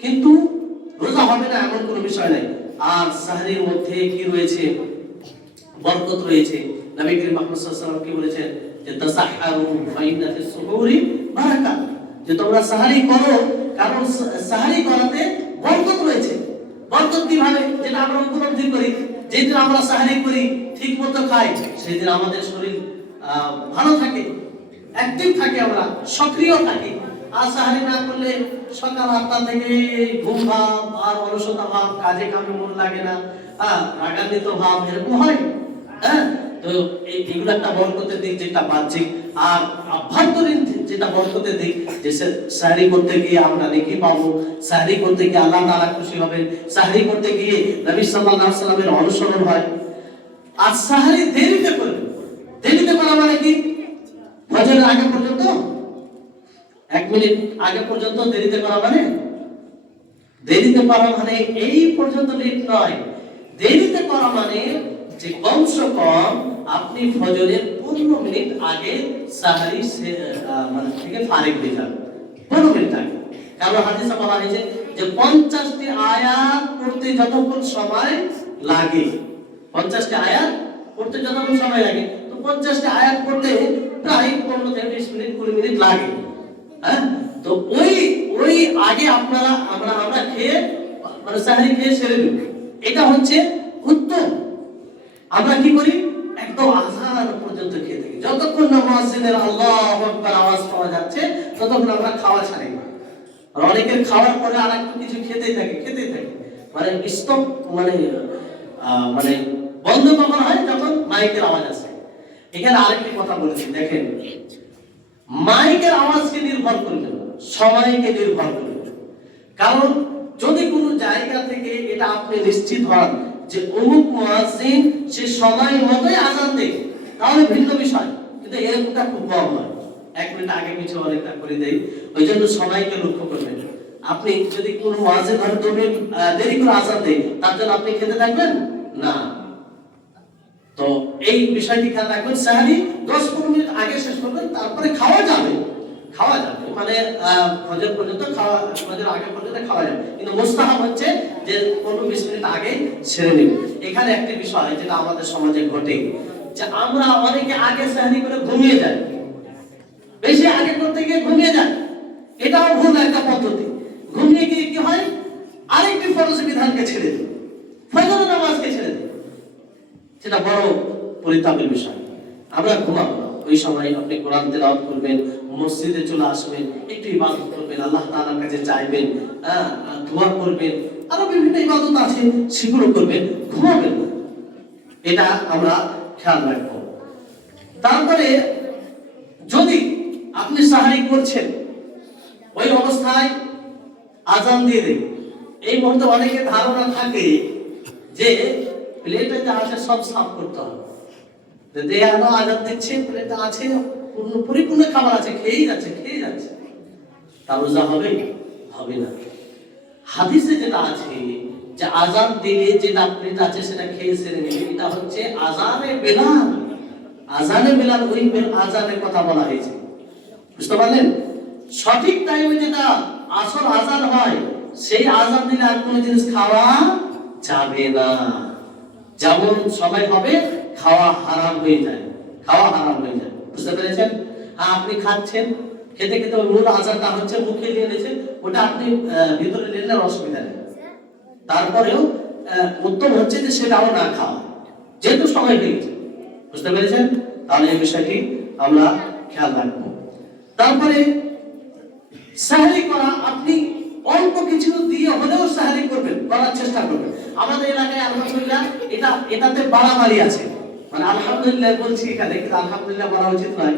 কিন্তু রোজা হবে না এমন কোনো বিষয় নাই। আর সাহারির মধ্যে কি রয়েছে, বরকত রয়েছে। নবী করিম মুহাম্মদ সাল্লাল্লাহু আলাইহি ওয়াসাল্লাম কি বলেছেন, যে তাসাহহারু ফাইন্না ফিস সুহুরি বারাকা, যে তোমরা সাহারি করো, কারণ সাহারি করাতে বরকত রয়েছে। বরকত কিভাবে, যেটা আমরা উপলব্ধি করি, যেদিন আমরা সাহারি করি, ঠিক মতো খাই, সেদিন আমাদের শরীর ভালো থাকে, অ্যাক্টিভ থাকে, আমরা সক্রিয় থাকি। আর সাহারি না করলে সকাল 8টা থেকে ঘুম ভাব আর অলসতা ভাব, কাজে কামে মন লাগে না, রাগান্বিত ভাব এরকম হয়। হ্যাঁ, তো এইগুলো একটা বরকতের দিক, যেটা বাহ্যিক। আর আভ্যন্তরীণ যেটা বরকতের দিক, যে সাহরি করতে গিয়ে আমরা নেকি পাবো, সাহরি করতে গিয়ে আল্লাহ তাআলা খুশি হবেন, সাহরি করতে গিয়ে নবী সাল্লাল্লাহু আলাইহি ওয়াসাল্লামের অনুসরণ হয়। আর সাহরি দেরিতে করবে, দেরিতে করা মানে কি, ফজরের আগে পর্যন্ত 1 মিনিট আগে পর্যন্ত দেরিতে করা মানে, দেরিতে করা মানে এই পর্যন্ত লেট নয়। দেরিতে করা মানে যে কমসে কম আপনি ফজরের 15 মিনিট আগে সাহারি মানে থেকে ফারিগ হয়ে যান, 15 মিনিট আগে। কারণ হাদিসে বলা হয়েছে যে 50টি আয়াত পড়তে যতক্ষণ সময় লাগে, 50টি আয়াত পড়তে যতক্ষণ সময় লাগে, তো 50টি আয়াত পড়তে প্রায় 15 থেকে 20 মিনিট 20 মিনিট লাগে। হ্যাঁ, তো ওই ওই আগে আপনারা আমরা খেয়ে মানে সাহরি খেয়ে ছেড়ে দেব, এটা হচ্ছে উত্তম। আমরা কি করি, একদম আযান পর্যন্ত খেয়ে থাকি, যতক্ষণ না মুয়াজ্জিনের আল্লাহু আকবার আওয়াজ পাওয়া যাচ্ছে ততক্ষণ আমরা খাওয়া ছাড়ি না। আর অনেকের খাওয়ার পরে আর একটু কিছু খেতেই থাকে মানে স্টপ মানে মানে বন্ধ কখন হয়, যখন মাইকের আওয়াজ আসে। এখানে আরেকটি কথা বলেছি, দেখেন মাইকের আওয়াজকে নির্ভর করবে না, সময়কে নির্ভর করবে। কারণ যদি কোনো জায়গা থেকে এটা আপনি নিশ্চিত হন যে অমুক মুয়াজ্জিন সে সময় মতোই আযান দেয়, তাহলে ভিন্ন বিষয়, কিন্তু এরকমটা খুব কম হয়, 1 মিনিট আগে পিছু অনেকটা করে দেয়। ওই জন্য সময়কে লক্ষ্য করবেন। আপনি যদি কোনো মুয়াজ্জিন ধরেন 2 মিনিট দেরি করে আযান দেয়, তার জন্য আপনি খেতে থাকবেন না। তো এই বিষয়টি খেয়াল রাখবেন, সাহরি 10-15 মিনিট আগে শেষ করবেন, তারপরে খাওয়া যাবে মানে ফজর পর্যন্ত খাওয়া, ফজর আগে পর্যন্ত খাওয়া যাবে, কিন্তু মুস্তাহাব হচ্ছে যে 15-20 মিনিট আগে সেরে নেবেন। এখানে একটা বিষয় যেটা আমাদের সমাজে ঘটে, যে আমরা অনেকে আগে সাহরি করে ঘুমিয়ে যাই, বেশি আগে করতে গিয়ে ঘুমিয়ে যাই, এটাও ভুল একটা পদ্ধতি। ঘুমিয়ে গিয়ে কি হয়, আরেকটি ফরজ বিধানকে ছেড়ে দিই, ফজরের নামাজকে ছেড়ে দিই, সেটা বড় পরিতাপের বিষয়। আমরা ঘুমাবো না, ওই সময় আপনি কোরআন তেলাওয়াত করবেন, মসজিদে চলে আসবেন, একটু ইবাদত করবেন, আল্লাহ তাআলার কাছে চাইবেন, দোয়া করবেন, আরো বিভিন্ন ইবাদত আছে সেগুলো করবেন, ঘুমাবেন না, এটা আমরা খেয়াল রাখবো। তারপরে যদি আপনি সাহরি করছেন, ওই অবস্থায় আযান দিয়ে দেন, এই মুহূর্তে অনেকের ধারণা থাকে যে প্লেটে যা আছে সব সাফ করতে হবে, দেয়ানো আজাদ দিচ্ছে, প্লেটে আছে পরিপূর্ণ খাবার আছে, খেয়েই যাচ্ছে, তার রোজা হবে না। হাদিসে যেটা আছে যে আযান দিলে যেটা প্লেট আছে সেটা খেয়ে সেরে নেবে, এটা হচ্ছে আযানে বেলাল। ওই আযানের কথা বলা হয়েছে, বুঝতে পারলেন? সঠিক টাইমে যেটা আসল আযান হয়, সেই আযান দিলে আর কোনো জিনিস খাওয়া যাবে না। যেমন সময় হবে খাওয়া হারাম হয়ে যায়, বুঝতে পেরেছেন? আপনি খাচ্ছেন, খেতে খেতে ওই মূল আযানটা হচ্ছে মুখে নিয়ে নিয়েছেন, ওটা আপনি ভিতরে নিলে অসুবিধা নেই, তারপরেও উত্তম হচ্ছে যে সেটাও না খাওয়া, যেহেতু সময় হয়ে গেছে, বুঝতে পেরেছেন? তাহলে এই বিষয়টি আমরা খেয়াল রাখবো। তারপরে সাহরি করা, আপনি অল্প কিছু দিয়ে হলেও সাহরি করবেন, করার চেষ্টা করবেন। আমাদের এলাকায় আলহামদুলিল্লাহ এটাতে বাড়াবাড়ি আছে, মানে আলহামদুলিল্লাহ বলছি এখানে, কিন্তু আলহামদুলিল্লাহ বলা উচিত নয়,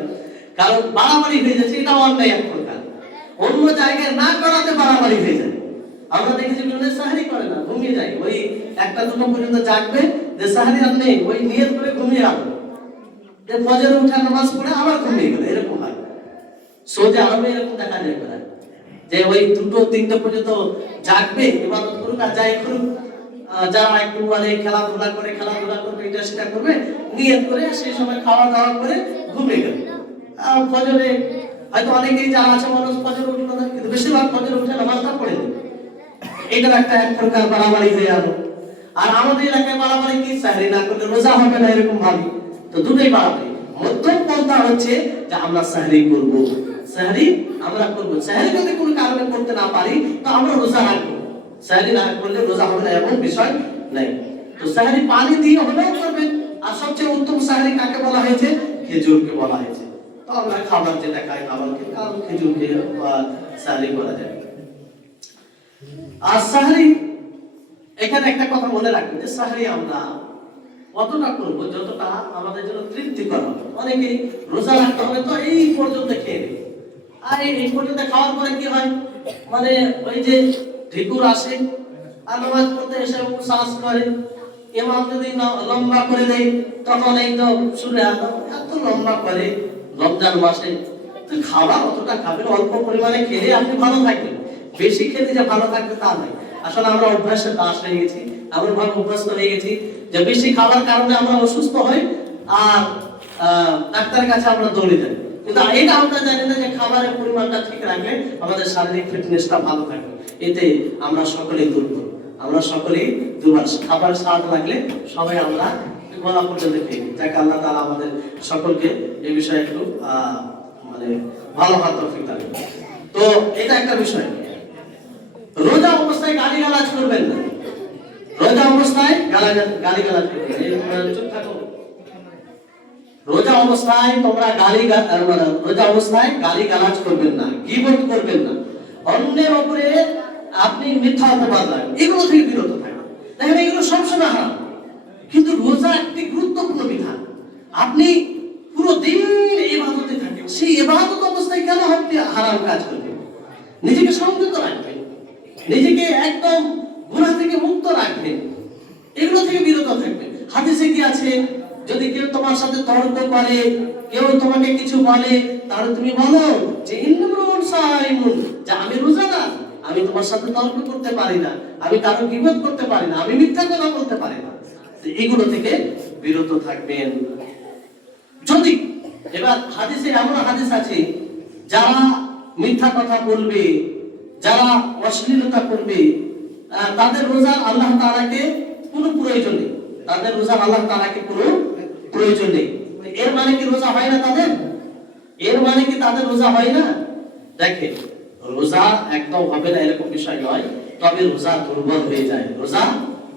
কারণ বাড়াবাড়ি হয়ে যাচ্ছে, এটা অন্যায় এক প্রকার। অন্য জায়গায় না করাতে বাড়াবাড়ি হয়ে যায়। আমরা দেখেছি বিভিন্ন সাহরি করে না, ঘুমিয়ে যায়, ওই 1টা-2টা পর্যন্ত জাগবে, যে সাহরি আর নেই, ওই নিয়ত করে ঘুমিয়ে আসবে, যে ফজরে উঠে নামাজ পড়ে আবার ঘুমিয়ে গেল, এরকম হয়। সৌদি আরবে এরকম দেখা যায় প্রায়, যে ওই 2-3টা পর্যন্ত জাগবে, ইবাদত করুক আর যাই করুক, যারা একটু মানে খেলাধুলা করবে, এটা সেটা করবে, নিয়ত করে সেই সময় খাওয়া দাওয়া করে ঘুমিয়ে গেল। ফজরে হয়তো অনেকেই যারা আছে মানুষ ফজরে উঠলো না, কিন্তু বেশিরভাগ ফজরে উঠে নামাজটা পড়ে দেবে, এটা একটা এক প্রকার বাড়াবাড়ি হয়ে গেল। আর আমাদের এলাকায় বাড়াবাড়ি কি, সাহরি না করলে রোজা হবে না, এরকম ভাবি, তো দুটোই বাড়াবাড়ি। মধ্যম পন্থা হচ্ছে যে আমরা সাহরি করবো, সাহরি যদি কোনো কারণে করতে না পারি তো আমরা রোজা রাখবো, সাহরি না করলে রোজা হবে না এমন বিষয় নাই। তো সাহরি পানি দিয়ে হলেও করবেন, আর সবচেয়ে উত্তম সাহরি কাকে বলা হয়েছে, খেজুরকে বলা হয়েছে। তো আমরা খাবার যেটা খাই, খাবারকে খেজুর খেয়ে সাহরি করা যায়। আর সাহরি, এখানে একটা কথা মনে রাখবেন যে সাহরি আমরা কতটা করবো যতটা আমাদের জন্য তৃপ্তিকর হবে। অনেকেই রোজা রাখতে হবে তো এই পর্যন্ত খেয়ে নেবে, আর এই পর্যন্ত খাওয়ার পরে কি হয়, মানে ওই যে ঢিকুর আসে, আর নামাজ পড়তে এসে শ্বাস করে, ইমাম যদি লম্বা করে দেয় তখন এই তো শুনে এত লম্বা করে রমজান মাসে, তো খাবার অতটা খাবেন, অল্প পরিমাণে খেলে আপনি ভালো থাকবেন, বেশি খেলে যে ভালো থাকবে তা নয়। আসলে আমরা অভ্যাসের দাস হয়ে গেছি, এমন ভাবে অভ্যস্ত হয়ে গেছি যে বেশি খাবার কারণে আমরা অসুস্থ হই আর ডাক্তারের কাছে আমরা দৌড়ে যাই, কিন্তু এটা আমরা জানি না যে খাবারের পরিমাণটা ঠিক রাখলে আমাদের শারীরিক ফিটনেসটা ভালো থাকবে। এতে আমরা সকলেই দুর্বল, খাবার স্বাদ লাগলে সবাই আমরা গলা পর্যন্ত খেয়ে নিই। যাকে আল্লাহ তাআলা আমাদের সকলকে এই বিষয়ে একটু মানে ভালো তৌফিক দান করুন। তো এটা একটা বিষয়। রোজা অবস্থায় গালিগালাজ করবেন না, রোজা অবস্থায় গালিগালাজ করবেন না। চুপ থাকো। রোজা অবস্থায় তোমরা রোজা অবস্থায় গালিগালাজ করবেন না, গীবত করবেন না, অন্যের উপরে আপনি মিথ্যা অপবাদ লাগান, এগুলো থেকে বিরত থাকবেন। দেখেন এগুলো সবসময় হারাম, কিন্তু রোজা একটি গুরুত্বপূর্ণ বিধান। আপনি পুরো দিন ইবাদতে থাকেন, সেই ইবাদত অবস্থায় কেন আপনি হারাম কাজ করবেন? নিজেকে সংযত রাখবেন, নিজেকে একদম গুনাহ থেকে মুক্ত রাখবেন, এগুলো থেকে বিরত থাকবেন। হাদিসে কি আছে, যদি কেউ তোমার সাথে তর্ক করে, কেউ তোমাকে কিছু বলে, তাহলে তুমি বলো যে ইন্নামুন সাইমুন, যে আমি রোজাদার, আমি তোমার সাথে তর্ক করতে পারি না, আমি কারো গীবত করতে পারি না, আমি মিথ্যা কথা বলতে পারি না। এগুলো থেকে বিরত থাকবেন। যদি এবার হাদিসে এমন হাদিস আছে, যারা মিথ্যা কথা বলবে, যারা অশ্লীলতা করবে, তাদের রোজা আল্লাহ তাআলাকে কোনো প্রয়োজন নেই, তাদের রোজা আল্লাহ তাআলাকে কোনো প্রয়োজন নেই। এর মানে কি রোজা হয় না তাদের? এর মানে কি তাদের রোজা হয় না? দেখেন, রোজা একদম হবে না এরকম বিষয় নয়, তবে রোজা দুর্বল হয়ে যায়, রোজা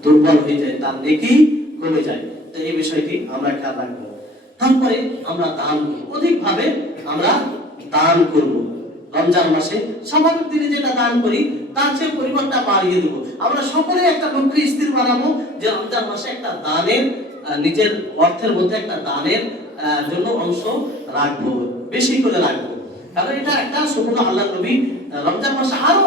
দুর্বল হয়ে যায়, তার নেকি কমে যায়। তো এই বিষয়টি আমরা খেয়াল রাখবো। তারপরে আমরা দান, অধিকভাবে আমরা দান করব। রমজান মাসে স্বাভাবিক দিনে যেটা দান করি তার চেয়ে পরিমাণটা বাড়িয়ে দেবো। আমরা সকলে একটা লক্ষ্য স্থির বানাবো যে রমজান মাসে একটা দানের, নিজের অর্থের মধ্যে একটা দানের জন্য অংশ রাখবো, বেশি করে রাখবো। কারণ এটা একটা সুবহানাল্লাহ, আল্লাহর নবী রমজান মাসে আরো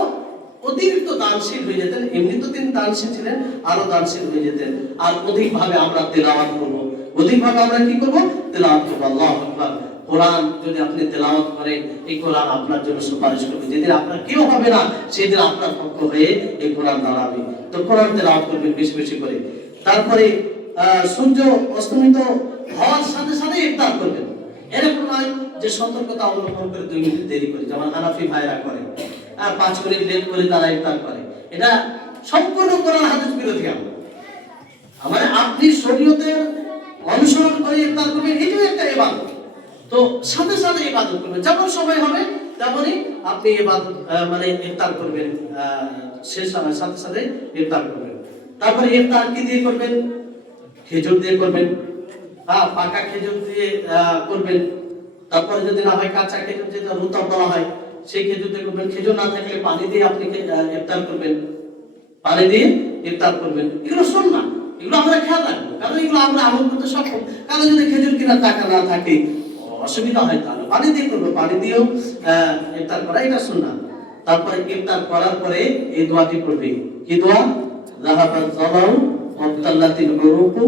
অতিরিক্ত দানশীল হয়ে যেতেন, এমনি তো তিনি দানশীল ছিলেন, আরো দানশীল হয়ে যেতেন। আর অধিকভাবে আমরা তেলাওয়াত করব, অধিকভাবে আমরা কি করব? তেলাওয়াত করব। আল্লাহু আকবার। কোরআন যদি আপনি তেলাওয়াত করেন, এই কোরআন আপনার জন্য সুপারিশ করবে। যেদিন আপনার কেউ হবে না, সেদিন আপনার পক্ষ হয়ে এই কোরআন দাঁড়াবে। তো কোরআন তেলাওয়াত করবেন বেশি বেশি করে। তারপরে সূর্য অস্তমিত হওয়ার সাথে সাথে ইফতার করবেন। এরকম নয় যে সতর্কতা অবলম্বন করে 2 মিনিট দেরি করে, যেমন হানাফি ভাইরা করে, 5 মিনিট লেট করে তারা ইফতার করে। এটা সম্পূর্ণ কোরআন হাদিস বিরোধী। আমার আপনি শরীয়তের অনুসরণ করে ইফতার করবেন, এটাও একটা ইবাদত। তো সাথে সাথে ইবাদত করবেন, যেমন সময় হবে তেমনই আপনি ইবাদত মানে ইফতার করবেন, শেষ সাথে সাথে ইফতার করবেন। তারপরে ইফতার কি দিয়ে করবেন? খেজুর দিয়ে করবেন, পাকা খেজুর দিয়ে করবেন। তারপরে যদি না হয় কাঁচা খেজুর, যেটা রুতাব বলা হয়, সেই খেজুর দিয়ে করবেন। খেজুর না থাকলে পানি দিয়ে আপনি ইফতার করবেন, পানি দিয়ে ইফতার করবেন। এগুলো সুন্নাহ, এগুলো আমরা খেয়াল রাখবো, কারণ এগুলো আমরা আমল করতে সক্ষম। কারণ যদি খেজুর কেনার টাকা না থাকে, অসুবিধা হয়, তাহলে পানি দিয়ে করবো, পানি দিয়েও ইফতার করা, এটা সুন্নাহ। তারপরে ইফতার করার পরে এই দোয়াটি পড়বে। কি দোয়া? যাহাবাত যালাউ ওয়াবতাল্লাতিল উরুকু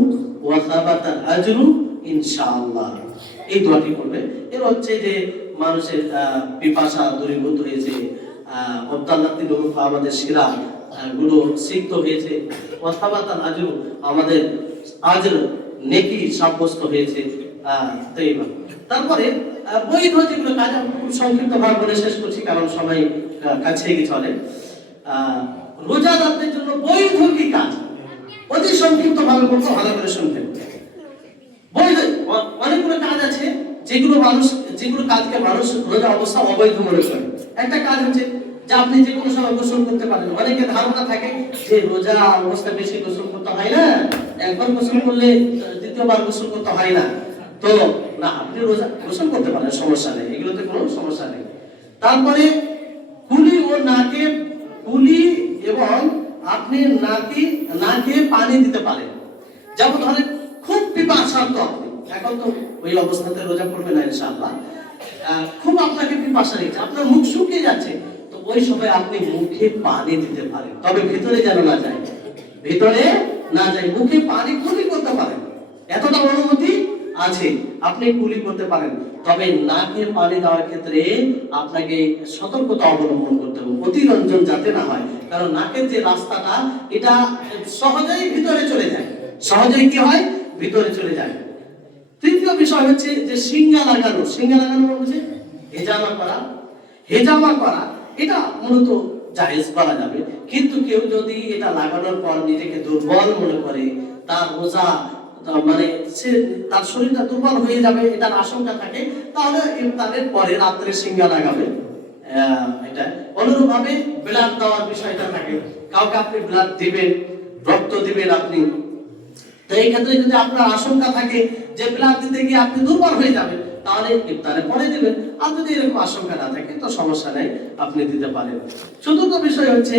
ওয়া সাবাতাল আজরু ইনশাআল্লাহ। এই দোয়াটি পড়বে। এর হচ্ছে যে মানুষের পিপাসা দূরীভূত হয়েছে, ওয়াবতাল্লাতিল উরুকু আমাদের শিরা গুলো সিক্ত হয়েছে, ওয়া সাবাতাল আজরু আমাদের আজর নেকি সাব্যস্ত হয়েছে। তারপরে বৈধ যেগুলো কাজ, আমি খুব সংক্ষিপ্ত ভাবে বলে শেষ করছি কারণ সময় কাছে গিয়ে চলে। রোজাদারদের জন্য বৈধ কি কাজ, অতি সংক্ষিপ্ত ভাবে বলবো, ভালো করে শুনবেন। বৈধ অনেকগুলো কাজ আছে যেগুলো কাজকে মানুষ রোজা অবস্থা অবৈধ মনে করে। একটা কাজ হচ্ছে যে আপনি যে কোনো সময় গোসল করতে পারেন। অনেকে ধারণা থাকে যে রোজা অবস্থায় বেশি গোসল করতে হয় না, একবার গোসল করলে দ্বিতীয়বার গোসল করতে হয় না। তো না, আপনি রোজা গোসল করতে পারেন, সমস্যা নেই, এগুলোতে কোনো সমস্যা নেই। তারপরে কুলি ও নাকে, কুলি এবং আপনি নাকে পানি দিতে পারেন। যেমন ধরেন খুব পিপাসার্ত আপনি, এখন তো ওই অবস্থাতে রোজা করবে না ইনশাআল্লাহ, খুব আপনাকে পিপাসা লেগেছে, আপনার মুখ শুকিয়ে যাচ্ছে, তো ওই সময় আপনি মুখে পানি দিতে পারেন, তবে ভিতরে যেন না যায়, ভিতরে না যায়, মুখে পানি কুলি করতে পারেন, এতটা অনুমতি আছে, আপনি কুলি করতে পারেন। তবে নাকে পানি দেওয়ার ক্ষেত্রে আপনাকে সতর্কতা অবলম্বন করতে হবে, অতিরঞ্জন যাতে না হয়, কারণ নাকের যে রাস্তাটা এটা সহজেই ভিতরে চলে যায়, সহজেই কি হয়, ভিতরে চলে যায়। তৃতীয় বিষয় হচ্ছে যে সিঙ্গা লাগানো হচ্ছে হেজামা করা, এটা মূলত জায়েজ করা যাবে, কিন্তু কেউ যদি এটা লাগানোর পর নিজেকে দুর্বল মনে করে, তার রোজা মানে তার শরীরটা দুর্বল হয়ে যাবে, এটার আশঙ্কা থাকে, তাহলে ইফতারের পরে রাত্রে সিঙ্গা লাগাবে, এটা অনুরূপ ভাবে ব্লাড দেওয়ার বিষয়টা থাকে, কাউকে আপনি ব্লাড দিবেন, রক্ত দিবেন আপনি, তো এই ক্ষেত্রে যদি আপনার আশঙ্কা থাকে যে ব্লাড দিতে গিয়ে আপনি দুর্বল হয়ে যাবেন, তাহলে ইফতারে পরে দিবেন। আর যদি এরকম আশঙ্কা না থাকে তো সমস্যা নেই, আপনি দিতে পারেন। চতুর্থ বিষয় হচ্ছে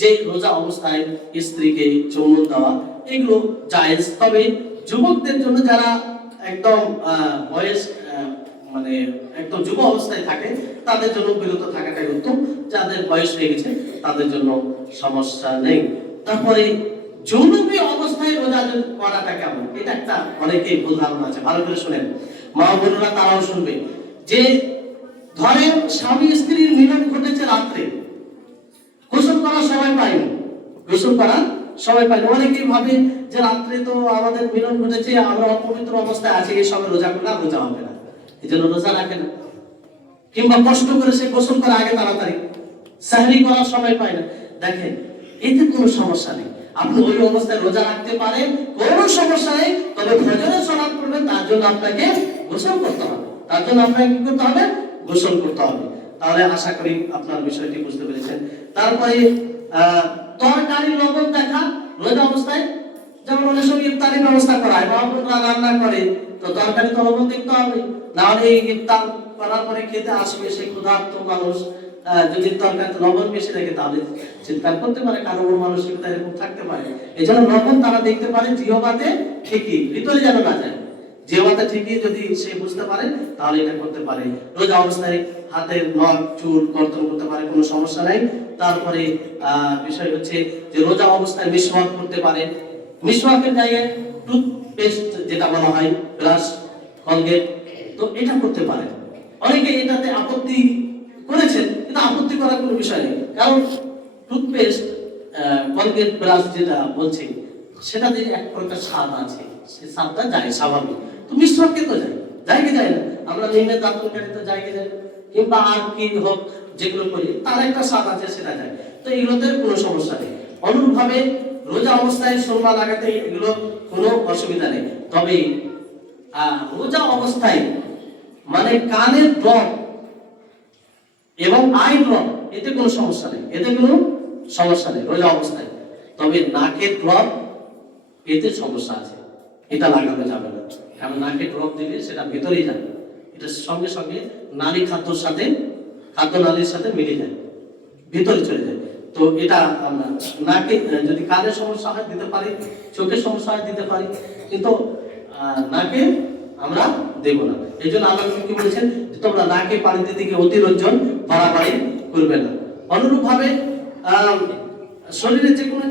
যে রোজা অবস্থায় স্ত্রীকে চুম্বন দেওয়া, এগুলো জায়েজ, তবে যুবকদের জন্য যারা একদম বয়স মানে একদম যুব অবস্থায় থাকে তাদের জন্য বিরত থাকাটাই উত্তম। যাদের বয়স হয়ে গেছে তাদের জন্য সমস্যা নেই। তারপরে জরুরি অবস্থায় রোজা করাটা কেমন, এটা একটা অনেকেই ভুল ধারণা আছে, ভালো করে শুনেন, মা বোনেরা তারাও শুনবে। যে ধরেন স্বামী স্ত্রীর মিলন ঘটেছে রাত্রে, গোসল করার সময় পাইনি, গোসল করার সময় পাইনি, অনেকেই ভাবে যে রাত্রে তো আমাদের মিলন ঘটেছে, আমরা অপবিত্র অবস্থায় আছি, এই সময় রোজা করলে রোজা হবে না, এই জন্য রোজা রাখে না, কিংবা কষ্ট করে সে গোসল করার আগে তাড়াতাড়ি সাহরি করার সময় পায় না। দেখেন এতে কোনো সমস্যা নেই, আপনি ওই অবস্থায় রোজা রাখতে পারেন, কোনো সমস্যা নেই। তবে ফজরের সালাত পড়বেন, তার জন্য আপনাকে গোসল করতে হবে, তার জন্য আপনাকে কি করতে হবে, গোসল করতে হবে। তাহলে আশা করি আপনার বিষয়টি বুঝতে পেরেছেন। তারপরে তরকারি লবণ দেখা রোজা অবস্থায়, যেমন অনেক সময় ইফতারের ব্যবস্থা করা হয়, মা রান্না করে, তো তরকারি তো লবণ দেখতে হবে, না হলে ইফতার করার পরে খেতে আসবে সেই ক্ষুধার্ত মানুষ, যদি তরকারিতে লবণ বেশি থাকে তাহলে চিৎকার করতে পারে, কারো মানসিকতা এরকম থাকতে পারে। এই জন্য লবণ তারা দেখতে পারে জিহ্বাতে ঠিকই, ভিতরে যেন না যায়, জিহ্বাতে ঠিকই যদি সে বুঝতে পারে তাহলে এটা করতে পারে। রোজা অবস্থায় হাতের নখ চুল কর্তন করতে পারে, কোনো সমস্যা নাই। তারপরে বিষয় হচ্ছে যে রোজা অবস্থায় মিসওয়াক করতে পারে, মিসওয়াকের জায়গায় টুথপেস্ট যেটা বলা হয়, ব্রাশ, কলগেট, তো এটা করতে পারে। অনেকে এটাতে আপত্তি করেছেন, কিন্তু আপত্তি করার কোনো বিষয় নেই, কারণ টুথপেস্ট, কলগেট, ব্রাশ যেটা বলছি সেটাতে এক প্রকার স্বাদ আছে, সেই স্বাদটা যায় স্বাভাবিক। তো মিসওয়াকে তো যায় কি যায় না, আমরা নিম্নের দাঁতনকারী তো যায় কি যায় না, কিংবা আর কি হোক যেগুলো করি তার একটা স্বাদ আছে, সেটা যায়, তো এগুলোতে কোনো সমস্যা নেই। অনুরূপভাবে রোজা অবস্থায় সুরমা লাগাতে এগুলো কোনো অসুবিধা নেই। তবে রোজা অবস্থায় মানে কানের ড্রপ এবং আই ড্রপ, এতে কোনো সমস্যা নেই, এতে কোনো সমস্যা নেই রোজা অবস্থায়। তবে নাকের ড্রপ, এতে সমস্যা আছে, এটা লাগানো যাবে না, কারণ নাকে ড্রপ দিলে সেটা ভেতরেই যাবে, এটা সঙ্গে সঙ্গে নালী খাদ্যর সাথে, খাদ্য নালীর সাথে মিলে যায়, ভিতরে চলে যায়। তো এটা আমরা নাকে, যদি কানের সমস্যা হয় দিতে পারি, চোখের সমস্যা হয় দিতে পারি, কিন্তু নাকে আমরা দেব না। এই জন্য আল্লাহ কি বলেছেন, তোমরা নাকে পানি দিতে গিয়ে অতিরঞ্জন বাড়াবাড়ি করবে না। অনুরূপ ভাবে শরীরে যে কোনো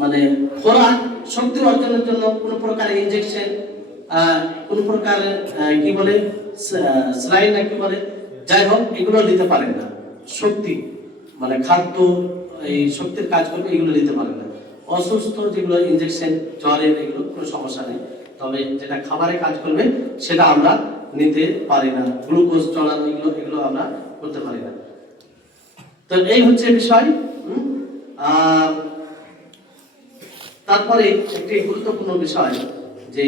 মানে খোরাক শক্তি অর্জনের জন্য কোনো প্রকার ইনজেকশন, কোন প্রকার কি বলে স্লাইন না কি বলে, যাই হোক এগুলো নিতে পারেন না। শক্তি মানে খাদ্য এই শক্তির কাজ করবে, এগুলো নিতে পারেন না। অসুস্থ যেগুলো ইনজেকশন জ্বরের, এগুলো কোনো সমস্যা নেই, তবে যেটা খাবারে কাজ করবে সেটা আমরা নিতে পারি না। গ্লুকোজ চড়ানো এগুলো আমরা করতে পারি না। তো এই হচ্ছে বিষয়। তারপরে একটি গুরুত্বপূর্ণ বিষয় যে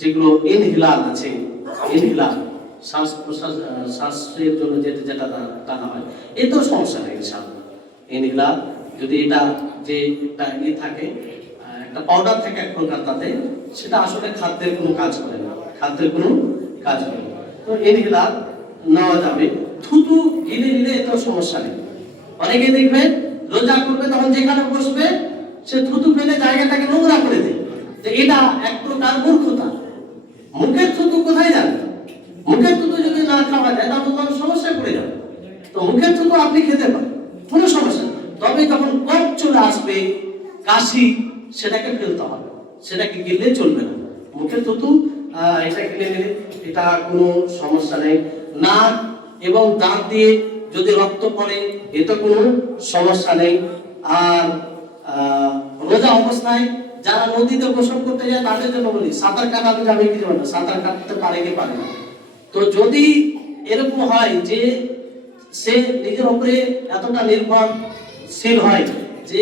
যেগুলো ইনহেলার আছে, ইনহেলার শ্বাস প্রশ্বাস, শ্বাসের জন্য যেটা টানা হয়, এতেও সমস্যা নেই ইনশাআল্লাহ। ইনহেলার যদি এটা যে একটা থাকে, একটা পাউডার থাকে এক প্রকার, তাতে সেটা আসলে খাদ্যের কোনো কাজ করে না, খাদ্যের কোনো কাজ করে না, তো ইনহেলার নেওয়া যাবে। থুতু গিলে নিলে এতেও সমস্যা নেই। অনেকে দেখবেন রোজা করবে, তখন যেখানে বসবে সে থুতু ফেলে জায়গাটাকে নোংরা করে দেয়, যে এটা এক প্রকার মূর্খতা। মুখের থুতু কোথায় যাবে? মুখের থুতু যদি না খাওয়া যায় তাহলে তো সমস্যায় পড়ে যাবে। তো মুখের থুতু আপনি খেতে পারেন, কোনো সমস্যা নেই, তবে যখন কফ চলে আসবে, কাশি, সেটাকে ফেলতে হবে, সেটাকে গিলে চলবে না। মুখের থুতু এটা গিলে নিলে এটা কোনো সমস্যা নেই। নাক এবং দাঁত দিয়ে যদি রক্ত পড়ে, এতে কোনো সমস্যা নেই। আর রোজা অবস্থায় যারা নদীতে গোসল করতে যায় তাদের জন্য বলি, সাঁতার কাটাতে যাবে কি যাবে না, সাঁতার কাটতে পারে কি পারে না। তো যদি এরকম হয় যে সে নিজের উপরে এতটা নির্ভরশীল হয় যে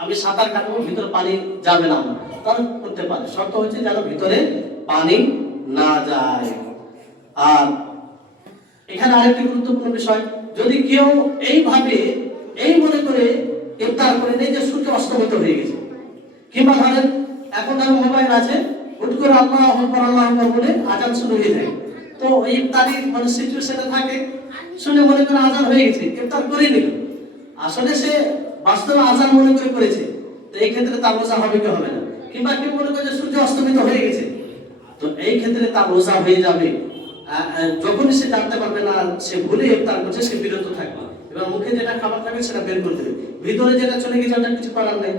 আমি সাঁতার কাটবো, ভিতরে পানি যাবে না, তাহলে করতে পারে। শর্ত হচ্ছে যেন ভিতরে পানি না যায়। আর এখানে আরেকটি গুরুত্বপূর্ণ বিষয়, যদি কেউ এইভাবে এই মনে করে ইফতার করে নেই যে সূর্য অস্তমিত হয়ে গেছে, কিংবা ধরেন এখন ধরেন মোবাইল আছে, হুট করে আল্লাহু আকবার বলে আজান শুরু হয়ে যায়, তো এই ইফতারি মানে সিচুয়েশনে থাকে, শুনে মনে করে আজান হয়ে গেছে, ইফতার করে নিল, আসলে সে বাস্তবে আজান মনে করে করেছে, তো এই ক্ষেত্রে তার রোজা হবে কি হবে না? কিংবা কেউ মনে করে যে সূর্য অস্তমিত হয়ে গেছে, তো এই ক্ষেত্রে তার রোজা হয়ে যাবে। যখনই সে জানতে পারবে না সে ভুলে ইফতার করছে, সে বিরত থাকবে, এবার মুখে যেটা খাবার থাকবে সেটা বের করে দেবে, ভিতরে যেটা চলে গেছে ওটা কিছু করার নেই।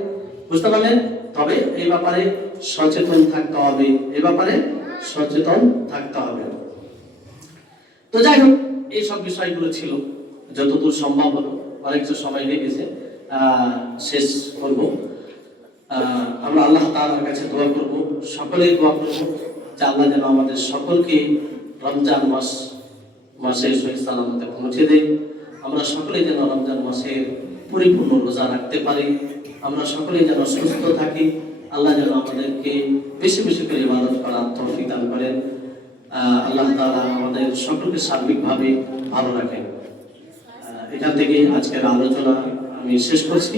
বুঝতে পারলেন? তবে এই ব্যাপারে সচেতন থাকতে হবে, এই ব্যাপারে সচেতন থাকতে হবে। তো যাই হোক, এই সব বিষয়গুলো ছিল, যতদূর সম্ভব হলো, অনেক সময় হয়ে গেছে, শেষ করব। আমরা আল্লাহ তাআলার কাছে দোয়া করব, সকলেই দোয়া করব যে আল্লাহ যেন আমাদের সকলকে রমজান মাসে সহিহ সালামতে পৌঁছে দেয়, আমরা সকলেই যেন রমজান মাসের পরিপূর্ণ রোজা রাখতে পারি, আমরা সকলেই যেন সুস্থ থাকি, আল্লাহ যেন আমাদেরকে বেশি বেশি করে ইবাদত করার তৌফিক দান করেন। আল্লাহ তাআলা আমাদের সকলকে সার্বিকভাবে ভালো রাখেন। এখান থেকে আজকের আলোচনা আমি শেষ করছি।